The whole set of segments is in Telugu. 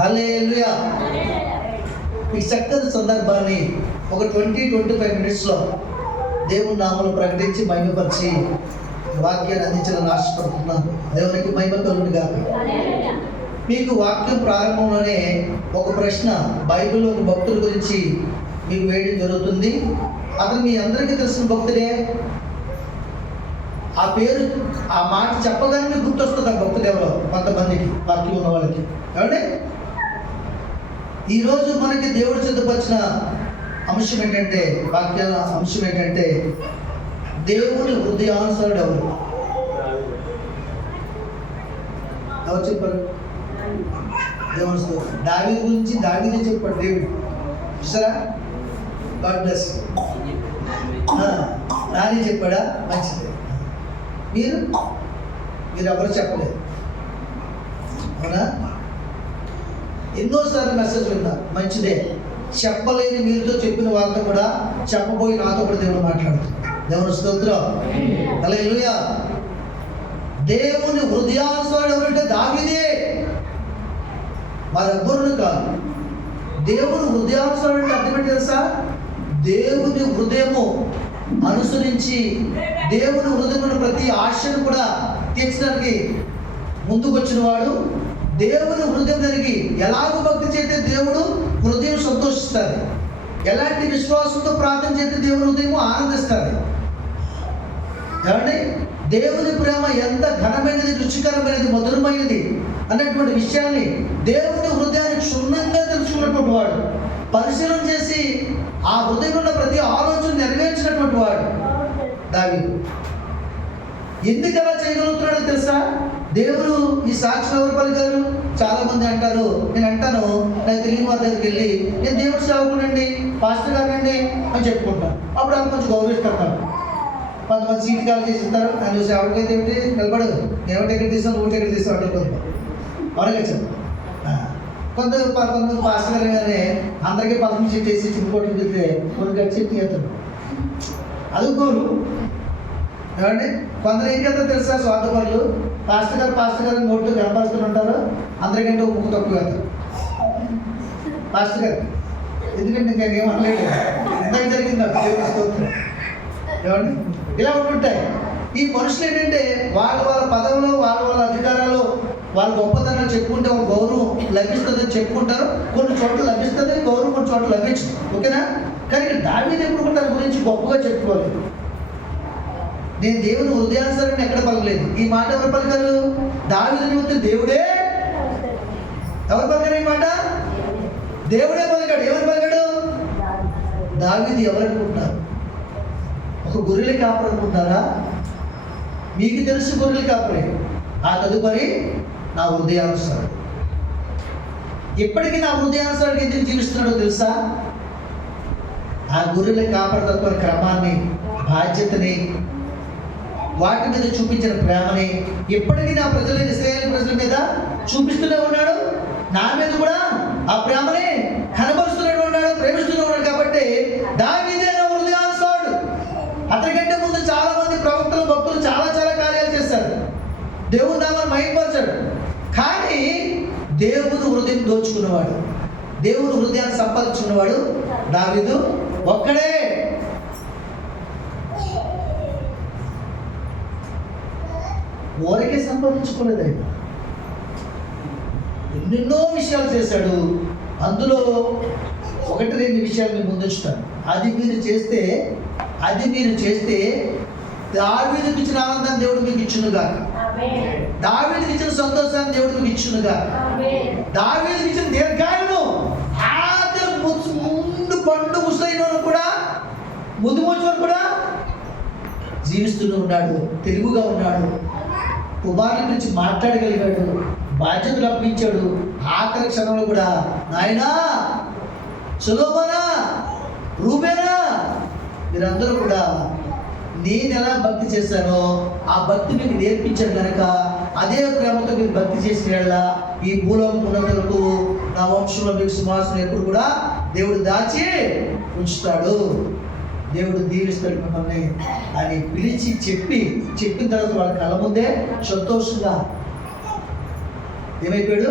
హల్లెలూయా. ఈ చక్కని సందర్భాన్ని ఒక 20-25 మినిట్స్లో దేవుని నామమును ప్రకటించి మహిమపరిచి వాక్యాన్ని అందించాలని ఆశపడుతున్నాను. దేవునికి మహిమ కలుగును గాక. మీకు వాక్యం ప్రారంభంలోనే ఒక ప్రశ్న, బైబిల్లో ఒక భక్తుల గురించి మీకు వేయడం జరుగుతుంది. అతను మీ అందరికీ తెలిసిన భక్తుడే. ఆ పేరు, ఆ మాట చెప్పగానే గుర్తొస్తుంది ఆ భక్తుడు ఎవరో కొంతమందికి, వాక్యం ఉన్న వాళ్ళకి. ఏమంటే ఈరోజు మనకి దేవుడు సిద్ధపరిచిన అంశం ఏంటంటే, వాక్యాల అంశం ఏంటంటే, దేవుని హృదయానుసారుడు ఎవరు? ఎవరు చెప్పారు? దేవుడు. దావీదు గురించి దావీదే చెప్పాడు దేవుడు. చూసారా? God bless. నాని చెప్పాడా? మంచిది. మీరు ఎవరు చెప్పలేదు, అవునా? ఎన్నోసార్లు మెసేజ్ విన్నారు, మంచిదే. చెప్పలేని మీరుతో చెప్పిన వాళ్ళతో కూడా చెప్పబోయి నాతో కూడా దేవుడు మాట్లాడుతున్నాడు. దేవుని స్తోత్రం. హల్లెలూయా. దేవుని హృదయానుసారుడు ఎవరంటే దావీదే, మరెవ్వరు కాదు. దేవుని హృదయానుసారుడు అంటే అర్థం ఏంటి తెలుసా? దేవుని హృదయము అనుసరించి దేవుని హృదయంలో ప్రతి ఆశను కూడా తీర్చడానికి ముందుకు వచ్చిన వాడు. దేవుని హృదయం జరిగి ఎలాగో భక్తి చేస్తే దేవుడు హృదయం సంతోషిస్తుంది, ఎలాంటి విశ్వాసంతో ప్రార్థన చేస్తే దేవుని హృదయం ఆనందిస్తుంది. ఏమండి? దేవుని ప్రేమ ఎంత ఘనమైనది, రుచికరమైనది, మధురమైనది అన్నటువంటి విషయాన్ని దేవుని హృదయాన్ని క్షుణ్ణంగా తెలుసుకున్నటువంటి వాడు, పరిశీలన చేసి ఆ హృదయంలో ఉన్న ప్రతి ఆలోచన నెరవేర్చినటువంటి వాడు దావీదు. ఎందుకు అలా చేయగలుగుతున్నాడో తెలుసా? దేవుడు ఈ సాక్షి ఎవరు పలికారు? చాలా మంది అంటారు, నేను అంటాను, నాకు తెలియని వారి దగ్గరికి వెళ్ళి నేను దేవుడు సేవకునండి, పాస్టర్ గారండి అని చెప్పుకుంటాను. అప్పుడు అంత కొంచెం గౌరవిస్తాను. కొంతమంది సీట్ కాల్ చేసిస్తారు, నేను చూసి ఎవరికైతే ఏమిటి నిలబడదు, ఏమిటి ఎక్కడ తీసాను, ఊటి ఎక్కడ తీసాను అంటే కొంత ఎవరికే చెప్పు. కొంతమంది పాస్టర్ గారు కానీ అందరికీ పదకొండు సీట్ వేసి చిన్నకోటికి వెళ్తే కొన్ని గడిచి తీస్తాడు, అది గోరు. ఏమండి? కొందరు ఏం చేస్తారు తెలుసా? స్వార్థపరులు. పాస్టర్ గారు నోట్లు కనపరుస్తూ ఉంటారు, అందరికంటే ఒక ముక్కు తక్కువ వెళ్తారు పాస్టర్ గారు. ఎందుకంటే ఇంకేమనలేదు, ఎంత జరిగింది ఏమండి? ఇలా ఉంటుంటాయి ఈ మనుషులు. ఏంటంటే వాళ్ళ పదవులు, వాళ్ళ అధికారాలు, వాళ్ళ గొప్పతనాలు చెప్పుకుంటే ఒక గౌరవం లభిస్తుందని చెప్పుకుంటారు. కొన్ని చోట్ల లభిస్తుంది గౌరవం, కొన్ని చోట్ల లభించదు. ఓకేనా? కానీ దావీదు ఎప్పుడు తన గురించి గొప్పగా చెప్పుకోలేదు. నేను దేవుని హృదయానుసారాన్ని ఎక్కడ పలకలేదు. ఈ మాట ఎవరు పలికారు? దావీదు నిమిత్తం దేవుడే. ఎవరు పలికారు ఈ మాట? దేవుడే పలికాడు. ఎవరు పలికాడు? దావీదు. ఎవరు అనుకుంటున్నారు? ఒక గొర్రెల కాపరి అనుకుంటున్నారా? మీకు తెలుసు గొర్రెల కాపరి. ఆ తదుపరి నా హృదయానుసారుడు. ఎప్పటికీ నా హృదయానుసారుడు ఎందుకు జీవిస్తున్నాడో తెలుసా? ఆ గొర్రెల కాపరితత్వ క్రమాన్ని, బాధ్యతని, వాటి మీద చూపించిన ప్రేమని ఎప్పటికీ నా ప్రజలైన ఇశ్రాయేలు ప్రజల మీద చూపిస్తూనే ఉన్నాడు. నా మీద కూడా ఆ ప్రేమని కనబరుస్తూనే ఉన్నాడు, ప్రేమిస్తూనే ఉన్నాడు. కాబట్టి దావీదే నా హృదయానుసారుడు. అతనికంటే ముందు చాలా మంది ప్రవక్తలు, భక్తులు చాలా కార్యాలు చేశారు, దేవుని నామాన్ని మహిమపరిచాడు. కానీ దేవుని హృదయం దోచుకున్నవాడు, దేవుని హృదయాన్ని సంపాదించుకున్నవాడు దావీదు ఒక్కడే. ఊరికే సంపాదించుకోలేదు ఆయన, ఎన్నెన్నో విషయాలు చేశాడు. అందులో 1-2 విషయాలు మీరు ముందుంచుతాను. అది మీరు చేస్తే దావీదుకి ఇచ్చిన ఆనందాన్ని దేవుడు మీకు ఇచ్చునుగా, దావీదుకి ఇచ్చిన సంతోషాన్ని దేవుడు మీకు ఇచ్చునుగా, దావీదుకి ఇచ్చిన దీర్ఘాయును, ముందు పండు ముసలైన కూడా, ముందు మోచువారు కూడా జీవిస్తూనే ఉన్నాడు, తెలుగుగా ఉన్నాడు, కుమారుల గురించి మాట్లాడగలిగాడు, బాధ్యతలు అప్పించాడు. ఆఖరి క్షణంలో కూడా నాయనా, సొలొమోనా, రూబేనా, మీరందరూ కూడా నేను ఎలా భక్తి చేశానో ఆ భక్తి మీకు నేర్పించాను కనుక అదే ప్రేమతో మీరు భక్తి చేసిన ఈ భూలోకం ఉన్నంతవరకు నా వంశంలో మీకు సింహాసనం ఎప్పుడు కూడా దేవుడు దాచి ఉంచుతాడు, దేవుడు దీవిస్తాడు మిమ్మల్ని అని పిలిచి చెప్పిన తర్వాత వాళ్ళ కళ్ళ ముందే సంతోషంగా ఏమైపోయాడు?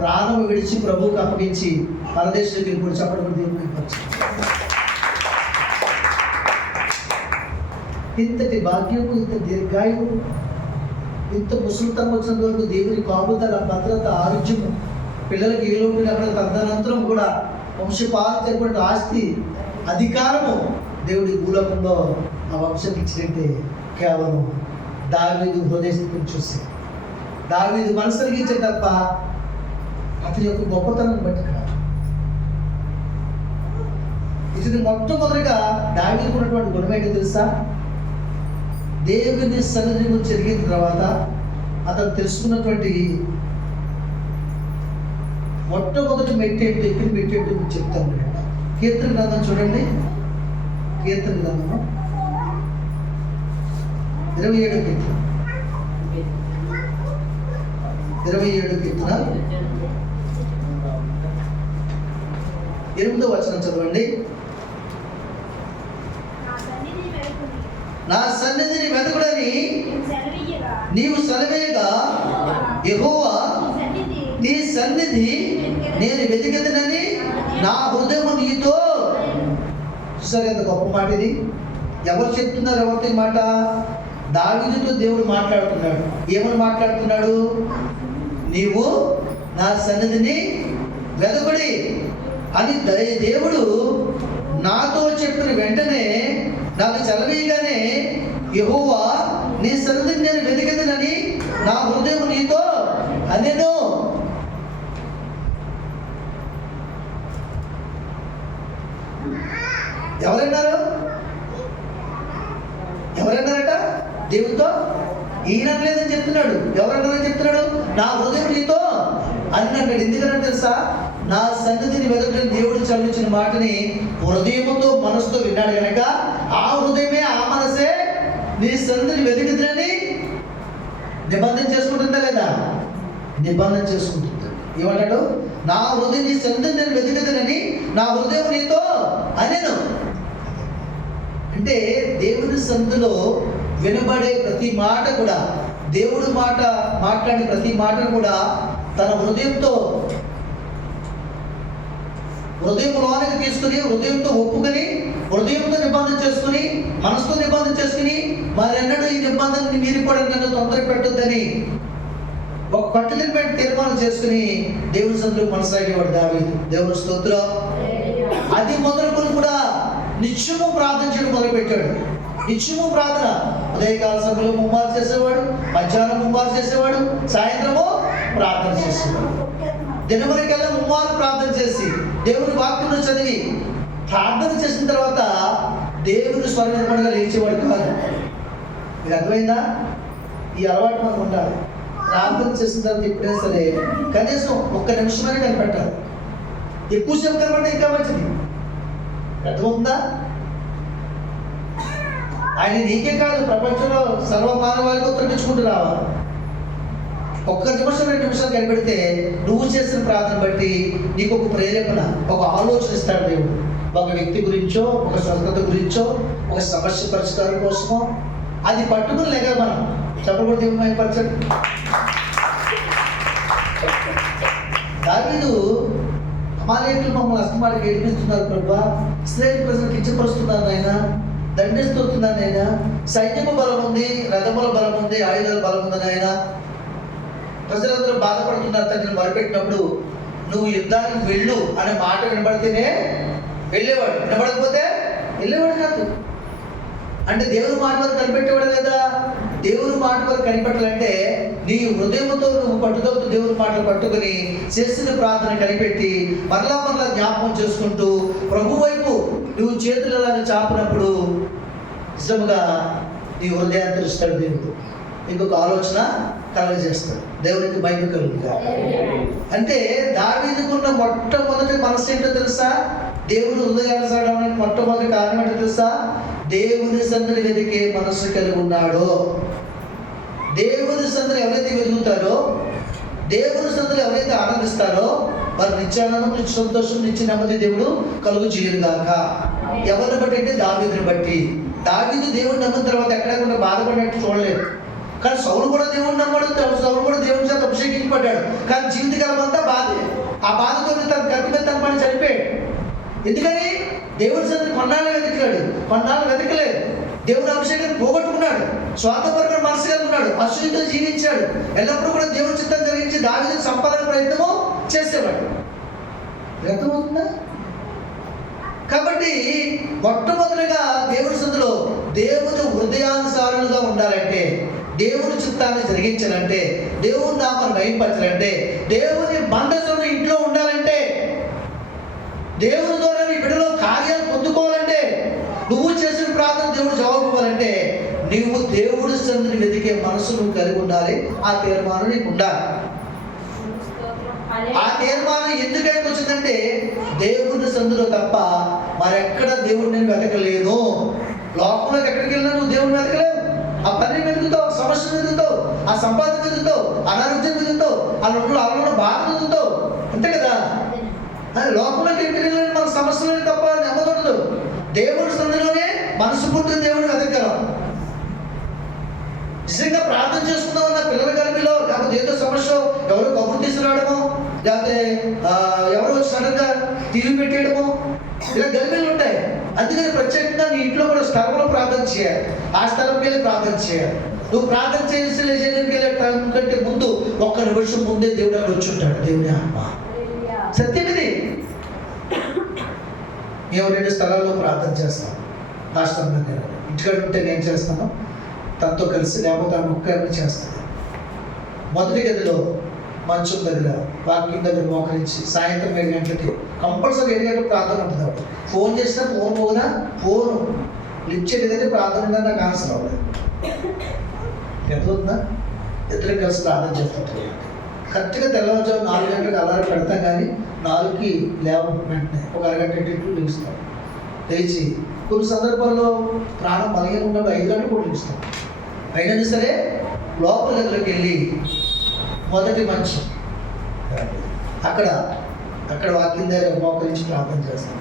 ప్రాణం విడిచి ప్రభువుకు అప్పగించి పరదేశంలోకి ఇప్పుడు చెప్పడం దేవుని ఇంతటి భాగ్యము, ఇంత దీర్ఘాయువు, ఇంత ముసలితనం వచ్చినంత వరకు దేవుని కాపుదల, భద్రత, ఆరోగ్యము, పిల్లలకి ఏ లోటు అక్కడ తదనంతరం కూడా వంశపారంపర్యమైన ఆస్తి, అధికారము దేవుడి భూలోకంలో ఆ వంశం ఇచ్చినట్టే కేవలం దావీదు హృదయస్థితిని చూసి, దావీదు మనసుకి ఇచ్చే తప్ప అతని యొక్క గొప్పతనం బట్టి కాదు. ఇది మొట్టమొదటిగా దావీదుకు ఉన్నటువంటి గుణం ఏంటో తెలుసా? దేవుని సన్నిధి గురించి ఎదిగిన తర్వాత అతను తెలుసుకున్నటువంటి మొట్టమొదటి మెట్టేంటి, ఎక్కడ మెట్టేంటి చెప్తాను. కీర్తన గ్రంథం చూడండి, కీర్తన గ్రంథము 27 కీర్తన, 27 కీర్తన 8వ వచనం చదవండి. నా సన్నిధిని వెతకుడని నీవు సెలవేయగా, యెహోవా నీ సన్నిధి నేను వెతికెదనని నా హృదయము నీతో. సరే, ఎంత గొప్ప మాట ఇది. ఎవరు చెప్తున్నారు? ఎవరితో మాట? దావీదుతో దేవుడు మాట్లాడుతున్నాడు. ఏమని మాట్లాడుతున్నాడు? నీవు నా సన్నిధిని వెతకుడి అని దేవుడు నాతో చెప్పిన వెంటనే, నాకు చలవీగానే, యెహోవా నీ సన్నిధిని నేను వెతికెదనని నా హృదయం నీతో అనెను. ఎవరన్నారు? ఎవరన్నారట? దేవుడితో. ఈయన లేదని చెప్తున్నాడు. ఎవరన్నారని చెప్తున్నాడు? నా హృదయం నీతో అన్నాడు. ఎందుకన్నా తెలుసా? నా సన్నిధిని వెతకని దేవుడు చదివించిన మాటని హృదయముతో, మనసుతో విన్నాడు కనుక ఆ హృదయమే, ఆ మనసే నీ సన్నిధిని వెతుకుతుందని నిబంధన చేసుకుంటుందా లేదా? నిబంధన చేసుకుంటుంది. ఏమన్నాడు? నా హృదయం నీ సన్నిధిని నేను వెతుకుతుందని నా హృదయం నీతో అనెను. అంటే దేవుని సన్నిధిలో వినబడే ప్రతి మాట కూడా, దేవుడు మాట్లాడే ప్రతి మాటను కూడా తన హృదయంలోనికి తీసుకుని, హృదయంతో ఒప్పుకొని, హృదయంతో నిబంధన చేసుకుని, మనసుతో నిబంధన చేసుకుని, మరెన్నడూ ఈ నిబంధనని మీరిపోవడానికి నన్ను తొందర పెట్టొద్దని ఒక కట్టుదిట్టమైన తీర్మానం చేసుకుని దేవుని సన్నిధిలో కొనసాగేవాడు దావీదు. దేవుని స్తోత్రం. అది మొదలుకొని కూడా నిత్యము ప్రార్థన చేయడం మొదలుపెట్టాడు. నిత్యము ప్రార్థన. ఉదయకాల సమయంలో ముమ్మారు చేసేవాడు, మధ్యాహ్నం ముమ్మారు చేసేవాడు, సాయంత్రము ప్రార్థన చేసేవాడు. దినమునికల్లా ముమ్మారు ప్రార్థన చేసి దేవుని వాక్యం చదివి ప్రార్థన చేసిన తర్వాత దేవుని స్వరూపంగా లేచేవాడు కాదు. మీకు అర్థమైందా? ఈ అలవాటు మనకు ఉండాలి. ప్రార్థన చేసిన తర్వాత ఎప్పుడైనా సరే కనీసం 1 నిమిషమైనా కనిపెట్టాలి. ఎక్కువసేపు కనపడితే ఇంకా మంచిది. అర్థమవుతుందా? ఆయన నీకే కాదు, ప్రపంచంలో సర్వమానవాళికి ఉత్తరించుకుంటూ రావాలి. 1 నిమిషం 2 నిమిషాలు కనిపెడితే నువ్వు చేసిన ప్రార్థన బట్టి నీకు ఒక ప్రేరేపణ, ఒక ఆలోచన ఇస్తాడు దేవుడు. ఒక వ్యక్తి గురించో, ఒక స్వస్థత గురించో, ఒక సమస్య పరిష్కారం కోసమో అది పట్టుకుని లేక మనం చెప్పబడి దేవుని మహిమపరచండి. దావీదు, అమాలేకులు మమ్మల్ని అస్తమాటికి ఏడిపిస్తున్నారు ప్రభా, ఇశ్రాయేలు ప్రజలకు కించపరుస్తున్నారు నాయన, దండిస్తున్నాను నాయన, సైన్యము బలం ఉంది, రథముల బలం ఉంది, ఆయుధాల బలం ఉంది నాయన, ప్రజలందరూ బాధపడుతున్నారు తండ్రిని మొరపెట్టినప్పుడు నువ్వు యుద్ధానికి వెళ్ళు అనే మాట వినబడితేనే వెళ్ళేవాడు, వినబడకపోతే వెళ్ళేవాడు కాదు. అంటే దేవుని మాట వరకు కనిపెట్టేవాడు లేదా? దేవుని మాట వరకు కనిపెట్టాలంటే నీ హృదయంతో నువ్వు పట్టుదలతో దేవుని మాటలు పట్టుకుని చేసిన ప్రార్థన కనిపెట్టి మరలా జ్ఞాపకం చేసుకుంటూ ప్రభు వైపు నువ్వు చేతులలాగా చాపినప్పుడు నిజంగా నీ హృదయాన్ని తెరుస్తాడు దేవుడు. ఇంకొక ఆలోచన కలగజేస్తాడు. దేవునికి మహిమ కలుగుగా. అంటే దావీదుకున్న మొట్టమొదటి మనసు ఏంటో తెలుసా? దేవుని హృదయాన్ని చదవడానికి మొట్టమొదటి కారణం ఏంటో తెలుసా? దేవుని సన్నిధిని వెతికే మనసు కలిగి ఉన్నాడు. దేవుని సన్నిధిని ఎవరైతే వెతుకుతారో, దేవుని సన్నిధిని ఎవరైతే ఆనందిస్తారో వారు నిత్యానందం, నిత్య సంతోషం, నిత్య నెమ్మది దేవుడు కలుగు చేయరుగాక. ఎవరిని బట్టి అంటే దావీదుని బట్టి. దావీదు దేవుడు నమ్మిన తర్వాత ఎక్కడెక్కడ బాధపడినట్టు చూడలేదు. కానీ సౌలు కూడా దేవుడిని నమ్మాడు, సౌలు కూడా దేవుని చేత అభిషేకించబడ్డాడు. కానీ జీవితకాలం అంతా బాధే. ఆ బాధతో తన కత్తి మీద తన పని చనిపోయాడు. ఎందుకని? దేవుడి సన్నిధిని కొన్నాళ్ళు వెతికాడు, కొన్నాళ్ళు వెతకలేదు. దేవుని అభిషేకాన్ని పోగొట్టుకున్నాడు, స్వార్థపరమైన మనసు కలిగి ఉన్నాడు, అసూయతో జీవించాడు. ఎల్లప్పుడూ కూడా దేవుని చిత్తం జరిగించి దావీదుని సంపాదన ప్రయత్నము చేసేవాడు. అర్థమవుతుందా? కాబట్టి మొట్టమొదటిగా దేవుని సన్నిధిలో దేవుని హృదయానుసారులుగా ఉండాలంటే, దేవుని చిత్తాన్ని జరిగించాలంటే, దేవుని నామాన్ని నయింపరచాలంటే, దేవుని మందసం ఇంట్లో ఉండాలంటే, దేవుని ద్వారా నీ బిడ్డలో కార్యాలు పొందుకోవాలంటే, నువ్వు చేసిన ప్రార్థన దేవుడు జవాబు ఇవ్వాలంటే, నువ్వు దేవుడి సన్నిధిని వెతికే మనసు నువ్వు కలిగి ఉండాలి. ఆ తీర్మానం నీకు ఉండాలి. ఆ తీర్మానం ఎందుకైనా వచ్చిందంటే, దేవుని సన్నిధిలో తప్ప మరెక్కడ దేవుడిని నేను వెతకలేను. లోకంలోకి ఎక్కడికి వెళ్ళినా నువ్వు దేవుడిని వెతకలేవు. ఆ పని వెతుకుతావు, సమస్య వెతుకుతావు, ఆ సంపాదన వెతుకుతావు, అనారోగ్యం వెతుకుతావు, అలా బాధ వెతుకుతావు, అంతే కదా. లోకంలోకి ఎక్కడికి వెళ్ళిన మన సమస్యలు తప్ప నెమ్మదొడదు. దేవుడి సన్నిధిలోనే మనస్ఫూర్తిగా దేవుడిని వెతకగలం. నిజంగా ప్రార్థన చేసుకుందామన్న పిల్లల గర్భిలో, లేకపోతే ఏదో సమస్య ఎవరో కబురు తీసుకురావడమో, లేకపోతే ఎవరో సడన్ గా టీవీ పెట్టేయడమో, ఇలా గర్భిలు ఉంటాయి. అందుకని ప్రత్యేకంగా నీ ఇంట్లో కూడా స్థలంలో ప్రార్థన చేయాలి. ఆ స్థలంకి వెళ్ళి ప్రార్థన చేయాలి. నువ్వు ప్రార్థన చేయడానికి వెళ్ళే టైం కంటే ముందు 1 నిమిషం ముందే దేవుడు అక్కడ వచ్చి ఉంటాడు. దేవుని ఆత్మ సత్యం ఇది. మేము 2 స్థలాల్లో ప్రార్థన చేస్తాం. పాస్టర్ దగ్గర ఇంటికాడ ఉంటే నేను చేస్తాను, తనతో కలిసి, లేకపోతే ఆ ముక్కని చేస్తాను. మొదటి గదిలో మంచం దగ్గర, వాకింగ్ దగ్గర మోకరించి సాయంత్రం 7 గంటలకి కంపల్సరీ 7 గంటలకు ప్రార్థన ఉంటుంది. ఫోన్ చేసినా ఫోన్ పోగినా ఫోన్ లిఫ్ట్ చేయలేదంటే ప్రార్థన ఉందని నాకు ఆన్సర్ అవ్వలేదు. ఎంత ఉందా? ఇద్దరు కలిసి ప్రార్థన చేస్తుంటారు. కరెక్ట్గా తెల్లవారుజాము 4 గంటలకు అలారం పెడతాం, కానీ 4కి లేవం వెంటనే ఒక అరగంట ఇంటికి లేస్తాం. లేచి కొన్ని సందర్భాల్లో ప్రాణం బలహీన ఉన్నప్పుడు 5 గంటలు కూడా లేస్తాం. అయినా సరే లోపల గదిలోకి వెళ్ళి మొదటి మంచం అక్కడ వాకింగ్ దగ్గర మోకరించి ప్రార్థన చేస్తాం.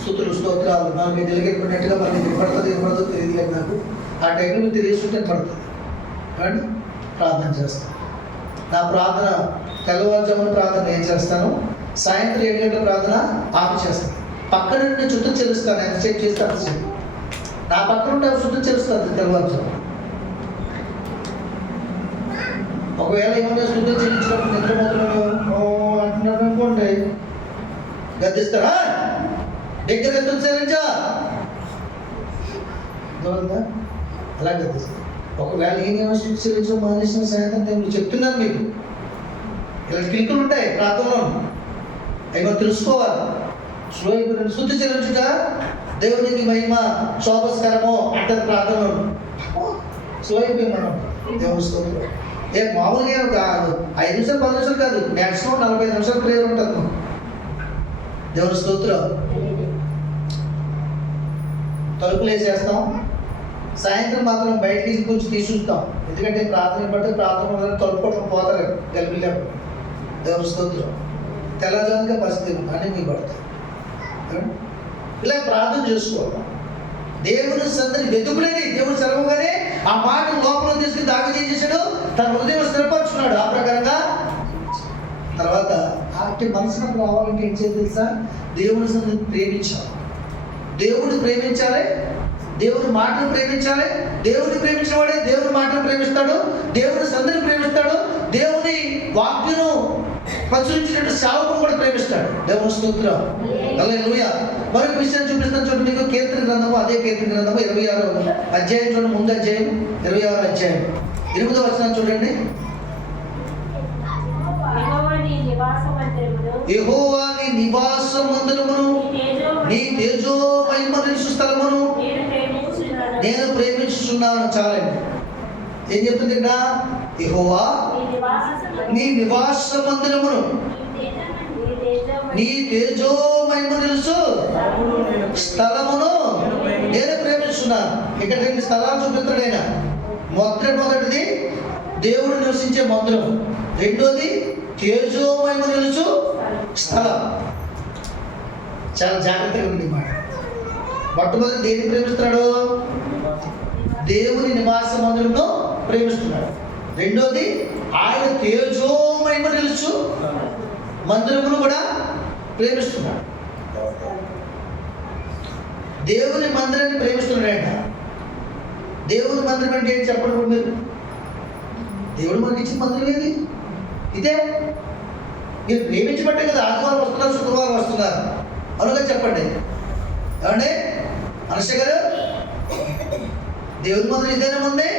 స్తుతులు స్తోత్రాలు 4 ఎలుగెట్టుకున్నట్టుగా మళ్ళీ వినపడదో తెలియదు కానీ నాకు ఆ టైంలో మీరు తెలియస్తుంటే పడుతుంది. కానీ ప్రార్థన చేస్తాను. నా ప్రార్థన తెల్లవారుజామున ప్రార్థన నేను చేస్తాను, సాయంత్రం 7 గంటల ప్రార్థన ఆపి చేస్తాను. పక్కన నేను చుట్టూ చెల్లిస్తాను, ఎంతసేపు చేస్తే అంతసేపు నా పక్కన ఉంటే చుట్టూ చెల్లిస్తాను తెల్లవారుజామున. ఒకవేళ ఏమన్నా చుట్టూ చెల్లించినప్పుడు నిద్రపోతున్నాను అంటున్నాడు అనుకోండి, గద్దిస్తారా దగ్గర ఎత్తులు చెల్లించా అలా గద్దిస్తాను. ఒకవేళ ఏమేమో స్థుతి చెల్లించడం మానేసిన సాయంత్రం నేను చెప్తున్నాను మీకు, ఇలాంటి కిల్కులు ఉంటాయి ప్రార్థనలో, అవి మనం తెలుసుకోవాలి. స్థుతి చెల్లించుట దేవునికి మహిమ శోభస్కరము అంటారు ప్రార్థనలో. స్లో అయిపోయింది మనం దేవుని స్తోత్రం. మామూలుగా కాదు 5 నిమిషాలు 10 నిమిషాలు కాదు, మ్యాక్సిమం 45 నిమిషాలు ప్రేయర్ ఉంటుంది దేవుని స్తోత్రం. తలుపులు వేసేస్తాం. సాయంత్రం మాత్రం బయటికి కొంచెం తీసుకుంటాం, ఎందుకంటే ప్రార్థన బట్టి ప్రార్థన తలుపుకోవడం పోతారు గెలిపిలేపు. దేవుని స్తోత్రం. తెల్లజాముగా పరిస్థితి అన్నీ మీకు పడతాయి. ఇలా ప్రార్థన చేసుకోవాలి. దేవుని సన్నిధిని వెతుకులేని దేవుడు సెలవుగానే ఆ మాట లోపల తీసుకుని దావీదు ఏం చేశాడు? తన హృదయం స్థిరపరుచుకున్నాడు. ఆ ప్రకారంగా తర్వాత అట్టి మనసుకు రావాలంటే ఏం చేయాలి తెలుసా? దేవుని సన్నిధిని ప్రేమించాలి. దేవుడిని ప్రేమించాలి, దేవుని మాటను ప్రేమించాలి. దేవుడిని ప్రేమించిన వాడే దేవుని మాటను ప్రేమిస్తాడు, దేవుని సన్నిధిని ప్రేమిస్తాడు, దేవుని వాక్యను ప్రచురించినట్టు సేవకును కూడా ప్రేమిస్తాడు. దేవుని స్తోత్రం. హల్లెలూయా. మరొక విషయాన్ని చూపిస్తాను చూడండి మీకు. కీర్తన గ్రంథము, అదే కీర్తన గ్రంథము 26వ అధ్యాయం చూడండి. ముందు అధ్యాయం 26వ అధ్యాయం 8వ వచనం చూడండి. యెహోవా నీ నివాస మందిరమును, నీ తేజో మహిమ నిలుచు స్థలమును నేను ప్రేమించుచున్నాను. చాలండి. ఏం చెప్తుంది ఇక్కడ? యెహోవా నీ నివాస మందిరమును, నీ తేజో మహిమ నిలుచు స్థలమును నేను ప్రేమిస్తున్నాను. ఇక్కడ 2 స్థలాలు చూపిస్తాడు ఆయన. మొదటిది దేవుడు నివసించే మందిరం, రెండోది తేజో మహిమ నిలుచు స్థలం. చాలా జాగ్రత్తగా ఉంది మాట. మొట్టమొదటి దేన్ని ప్రేమిస్తున్నాడు? దేవుని నివాస మందిరమును ప్రేమిస్తున్నాడు. రెండోది ఆయన తేజోమహిమ నిలుచు మందిరమును కూడా ప్రేమిస్తున్నాడు. దేవుని మందిరాన్ని ప్రేమిస్తున్నాడంట. దేవుని మందిరం అంటే ఏంటి చెప్పండి కూడా మీరు? దేవుడు మనకి ఇచ్చిన మందిరం ఏది? ఇదే. మీరు ప్రేమించబట్టే కదా ఆదివారం వస్తున్నారు, శుక్రవారం వస్తున్నారు. అవునుగా చెప్పండి. ఏమండి అనస గారు, దేవుని మందిరం ఇదేనా ఉంది?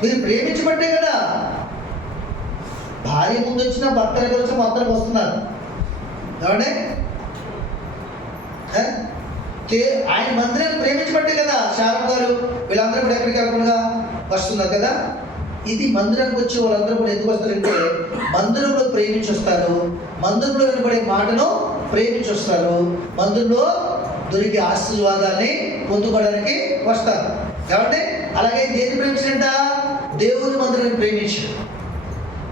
మీరు ప్రేమించబట్టే కదా. భార్య ముందు వచ్చినా భర్త కలిసి మొత్తం వస్తున్నారు. ఏమండి ఆయన మందిరాన్ని ప్రేమించబట్టే కదా శారమ్ గారు వీళ్ళందరూ కూడా ఎక్కడికి వెళ్ళకుండా వస్తున్నారు కదా. ఇది మందిరానికి వచ్చే వాళ్ళందరూ కూడా ఎందుకు వస్తారంటే మందిరంలో ప్రేమించి వస్తారు, మందిరంలో వినబడే మాటను ప్రేమించి వస్తారు, మందిరంలో దొరికే ఆశీర్వాదాన్ని పొందుకోవడానికి వస్తారు. కాబట్టి అలాగే దేన్ని ప్రేమించారంట? దేవుని మందిరాన్ని ప్రేమించారు.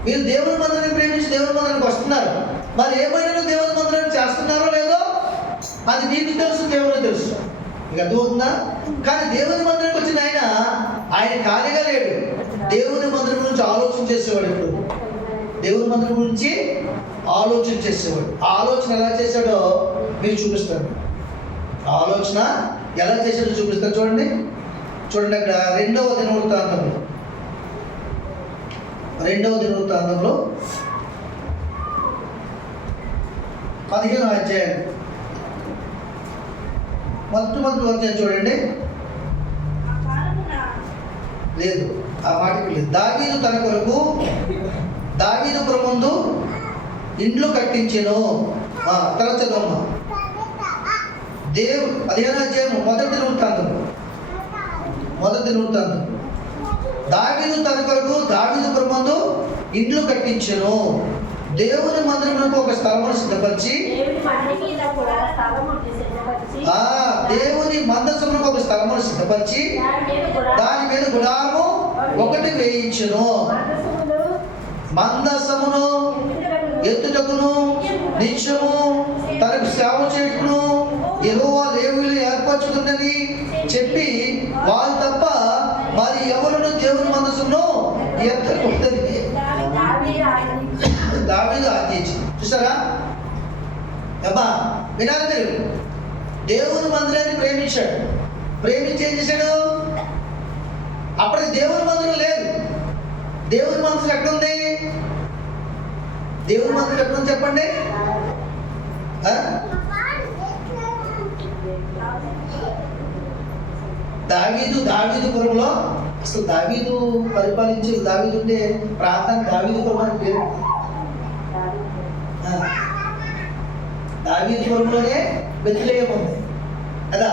మీరు దేవుని మందిరాన్ని ప్రేమించి దేవుని మందిరానికి వస్తున్నారు. మరి ఏమైనా దేవుని మందిరాన్ని చేస్తున్నారో లేదో అది నీకు తెలుసు, దేవునికి తెలుసు. ఇక అర్థమవుతుందా? కానీ దేవుని మందిరానికి వచ్చిన ఆయన ఖాళీగా లేడు. దేవుని మందిరం గురించి ఆలోచన చేసేవాడు. ఇప్పుడు దేవుని మందిరం గురించి ఆలోచన చేసేవాడు. ఆలోచన ఎలా చేశాడో మీరు చూపిస్తాను. ఆలోచన ఎలా చేశాడో చూపిస్తాను. చూడండి అక్కడ 2వ దినవృత్తాంతంలో 15వ అధ్యాయం మొట్టమొదటి వాక్యం చూడండి. లేదు, ఆ మాటకి లేదు. దావీదు తన కొరకు దావీదుపురం ముందు ఇండ్లు కట్టించెను. తర్వాత చదవమ్మా. 15వ అధ్యాయం మొదటి దినవృత్తాంతం. దావీదు తన కొరకు దావీదుపురం ముందు ఇండ్లు కట్టించెను. దేవుని మందిరమునకు ఒక స్థలమును సిద్ధపరిచి, దేవుని మందసమునకు ఒక స్థలమును సిద్ధపరిచి దాని మీద గుడారము ఒకటి వేయించును. మందసమును ఎత్తుటకును నిత్యము తనకు సేవ చేయుటకును యెహోవా లేవీయులు ఏర్పరచుకుందని చెప్పి వాళ్ళు తప్ప మరి ఎవరును దేవుని మందసమును ఎత్తకూడదని దావీదు ఆజ్ఞించింది. చూసారా అబ్బా, వినాలి మీరు. దేవుని మందిరాన్ని ప్రేమించాడు. ప్రేమించి ఏం చేశాడు? అప్పటికి దేవుని మందిరం లేదు. దేవుని మందిరం ఎక్కడుంది? దేవుని మందిరం ఎక్కడుంది చెప్పండి. దావీదుపురంలో అసలు దావీదు పరిపాలించే దావీదు ఉండే ప్రాంతానికి దావీదుపురం అని పేరు. దావీదుపురంలోనే బెత్లెహేము ఉంది కదా.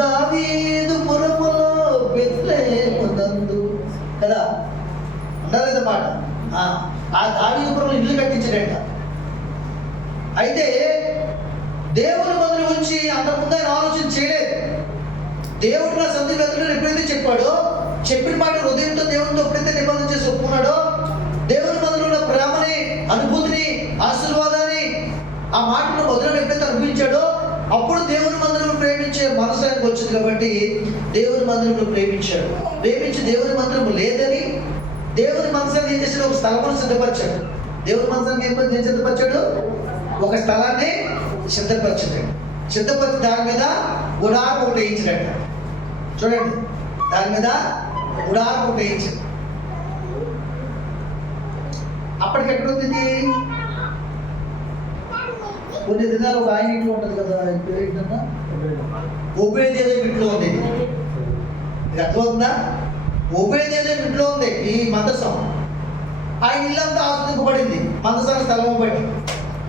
దావీదుపురములో బెత్లెహేము నందు కదా ఉండలేదు మాట. ఆ దావీదుపురంలో ఇల్లు కట్టించాడంట. అయితే దేవుని మందిరం గురించి అంతకుముందు ఆయన ఆలోచన చేయలేదు. దేవుడు నా సంధి వెతుడు ఎప్పుడైతే చెప్పాడో, చెప్పిన మాట హృదయంతో దేవునితో ఎప్పుడైతే నిబంధన చేసి ఒప్పుకున్నాడో, దేవుని మందిరంలో ప్రేమని, అనుభూతిని, ఆశీర్వాదాన్ని, ఆ మాటను మొదలు ఎప్పుడైతే అనిపించాడో అప్పుడు దేవుని మందిరం ప్రేమించే మనసు ఆయనకు వచ్చింది. కాబట్టి దేవుని మందిరం ప్రేమించాడు. ప్రేమించి దేవుని మందిరం లేదని దేవుని మనసాన్ని ఏం చేశాడు? ఒక స్థలమును సిద్ధపరిచాడు. దేవుని మనసాన్ని ఏం సిద్ధపరిచాడు? ఒక స్థలాన్ని సిద్ధపరిచాడు. సిద్ధపరిచి దాని మీద గుడారం ఒకటి వేయించాడు. చూడండి, దాని మీద గుడారం ఒకటి వేయించాడు. అప్పటికి ఎక్కడ ఉంది? కొన్ని దినాలు ఒక ఆయన ఇంట్లో ఉంటుంది కదా, పేరు ఏంటన్నా, ఓబేదేదోము ఇంట్లో ఉంది. ఇది అర్థమవుతుందా? ఓబేదేదోము ఇంట్లో ఉంది ఈ మందసం. ఆయన ఇల్లంతా ఆస్వాదింపబడింది మందసాల స్థలం బట్టి.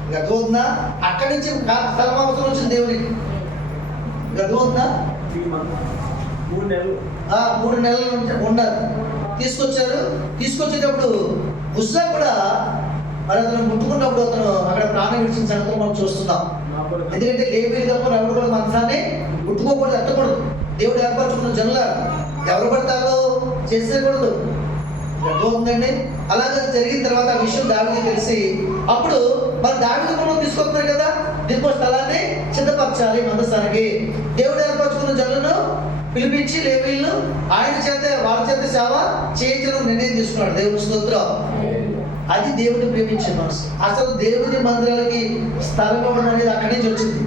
ఇది అర్థమవుతుందా? అక్కడి నుంచి స్థలం అవసరం వచ్చింది దేవునికి. ఇది అర్థమవుతుందా? 3 నెలలు ఉండాలి. తీసుకొచ్చేటప్పుడు ఉజ్జా కూడా మరి అతను ముట్టుకున్నప్పుడు అతను అక్కడ ప్రాణం విడిచిన సంగతి మనం చూస్తున్నాం. ఎందుకంటే లేవీయులు తప్ప ఎవరు కూడా మనసాన్ని ముట్టుకోకూడదు, ఎత్తకూడదు. దేవుడు ఏర్పరచుకున్న జనుల ఎవరు పడతారో చేసేయకూడదు. అర్థమవుతుందండి? అలాగే జరిగిన తర్వాత ఆ విషయం దావీదుకు తెలిసి అప్పుడు మరి దావీదు మనం తీసుకొస్తున్నారు కదా, దీనికో స్థలాన్ని సిద్ధపరచాలి మందసానికి. దేవుడు ఏర్పరచుకున్న జనులను పిలిపించి లేవీళ్ళు ఆయన చేత వాళ్ళ చేత సేవ చేయించడం నిర్ణయం తీసుకున్నాడు. దేవుని స్తోత్రం. అది దేవుని ప్రేమించే మనసు. అసలు దేవుని మందిరాలకి స్థలం ఇవ్వడం అనేది అక్కడి నుంచి వచ్చింది.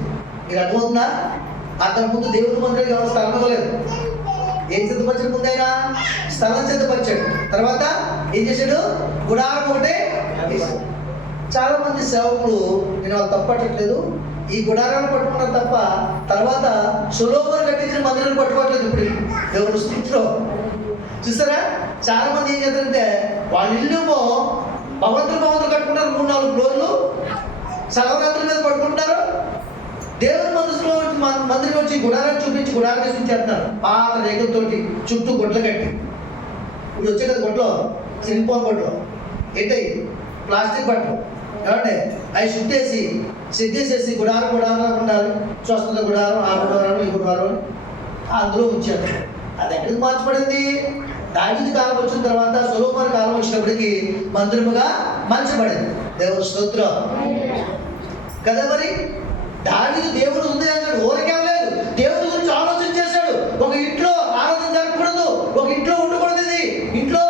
మీకు అర్థమవుతుందా? అక్కడ ముందు దేవుని మందిరానికి ఎవరు స్థలం ఇవ్వలేదు. ఏం సిద్ధపరిచాడు? ముందు ఆయన స్థలం సిద్ధపరిచాడు. తర్వాత ఏం చేశాడు? గుడారం ఒకటే వేశాడు. చాలా మంది సేవకులు, నేను వాళ్ళు తప్పట్లేదు, ఈ గుడారాలు పట్టుకున్నారు తప్ప తర్వాత సొలొమోను కట్టించిన మందిరాలు పట్టుకోవట్లేదు. ఇప్పుడు దేవుని స్థితిలో చూసారా? చాలా మంది ఏం చేస్తారంటే వాళ్ళ ఇల్లుమో భవంతులు కట్టుకుంటారు, 3-4 ఫ్లోర్లు సలవరాత్రుల మీద పడుకుంటారు. దేవుని మనసులో మందిరం వచ్చి గుడారాన్ని చూపించి గుడారాన్ని చూపించేస్తున్నారు పాత రేకులతోటి చుట్టూ గొడ్లు కట్టి. ఇప్పుడు వచ్చే కదా గొడ్లు, సిలిపోన్ గొడ్లు ఏంటవి, ప్లాస్టిక్ బట్టలు ఏమంటే అవి చుట్టేసి సిద్ధేసేసి గుడారంలో ఉండాలి. స్వస్థత గుడారం, ఆ గుడారం, ఈ గుడారం అందులో ఉంచారు. అది ఎక్కడికి మార్చబడింది? దావీదు కాలం వచ్చిన తర్వాత సొలొమోను కాలం వచ్చినప్పటికీ మందిరముగా మార్చబడింది. దేవుని స్తోత్రం కదా. మరి దావీదు దేవుడు ఉంది అన్నాడు, ఊరికేం లేదు, దేవుడి గురించి ఆలోచన చేశాడు. ఒక ఇంట్లో ఆరాధన జరగకూడదు, ఒక ఇంట్లో ఉండకూడదు, ఇది ఇంట్లో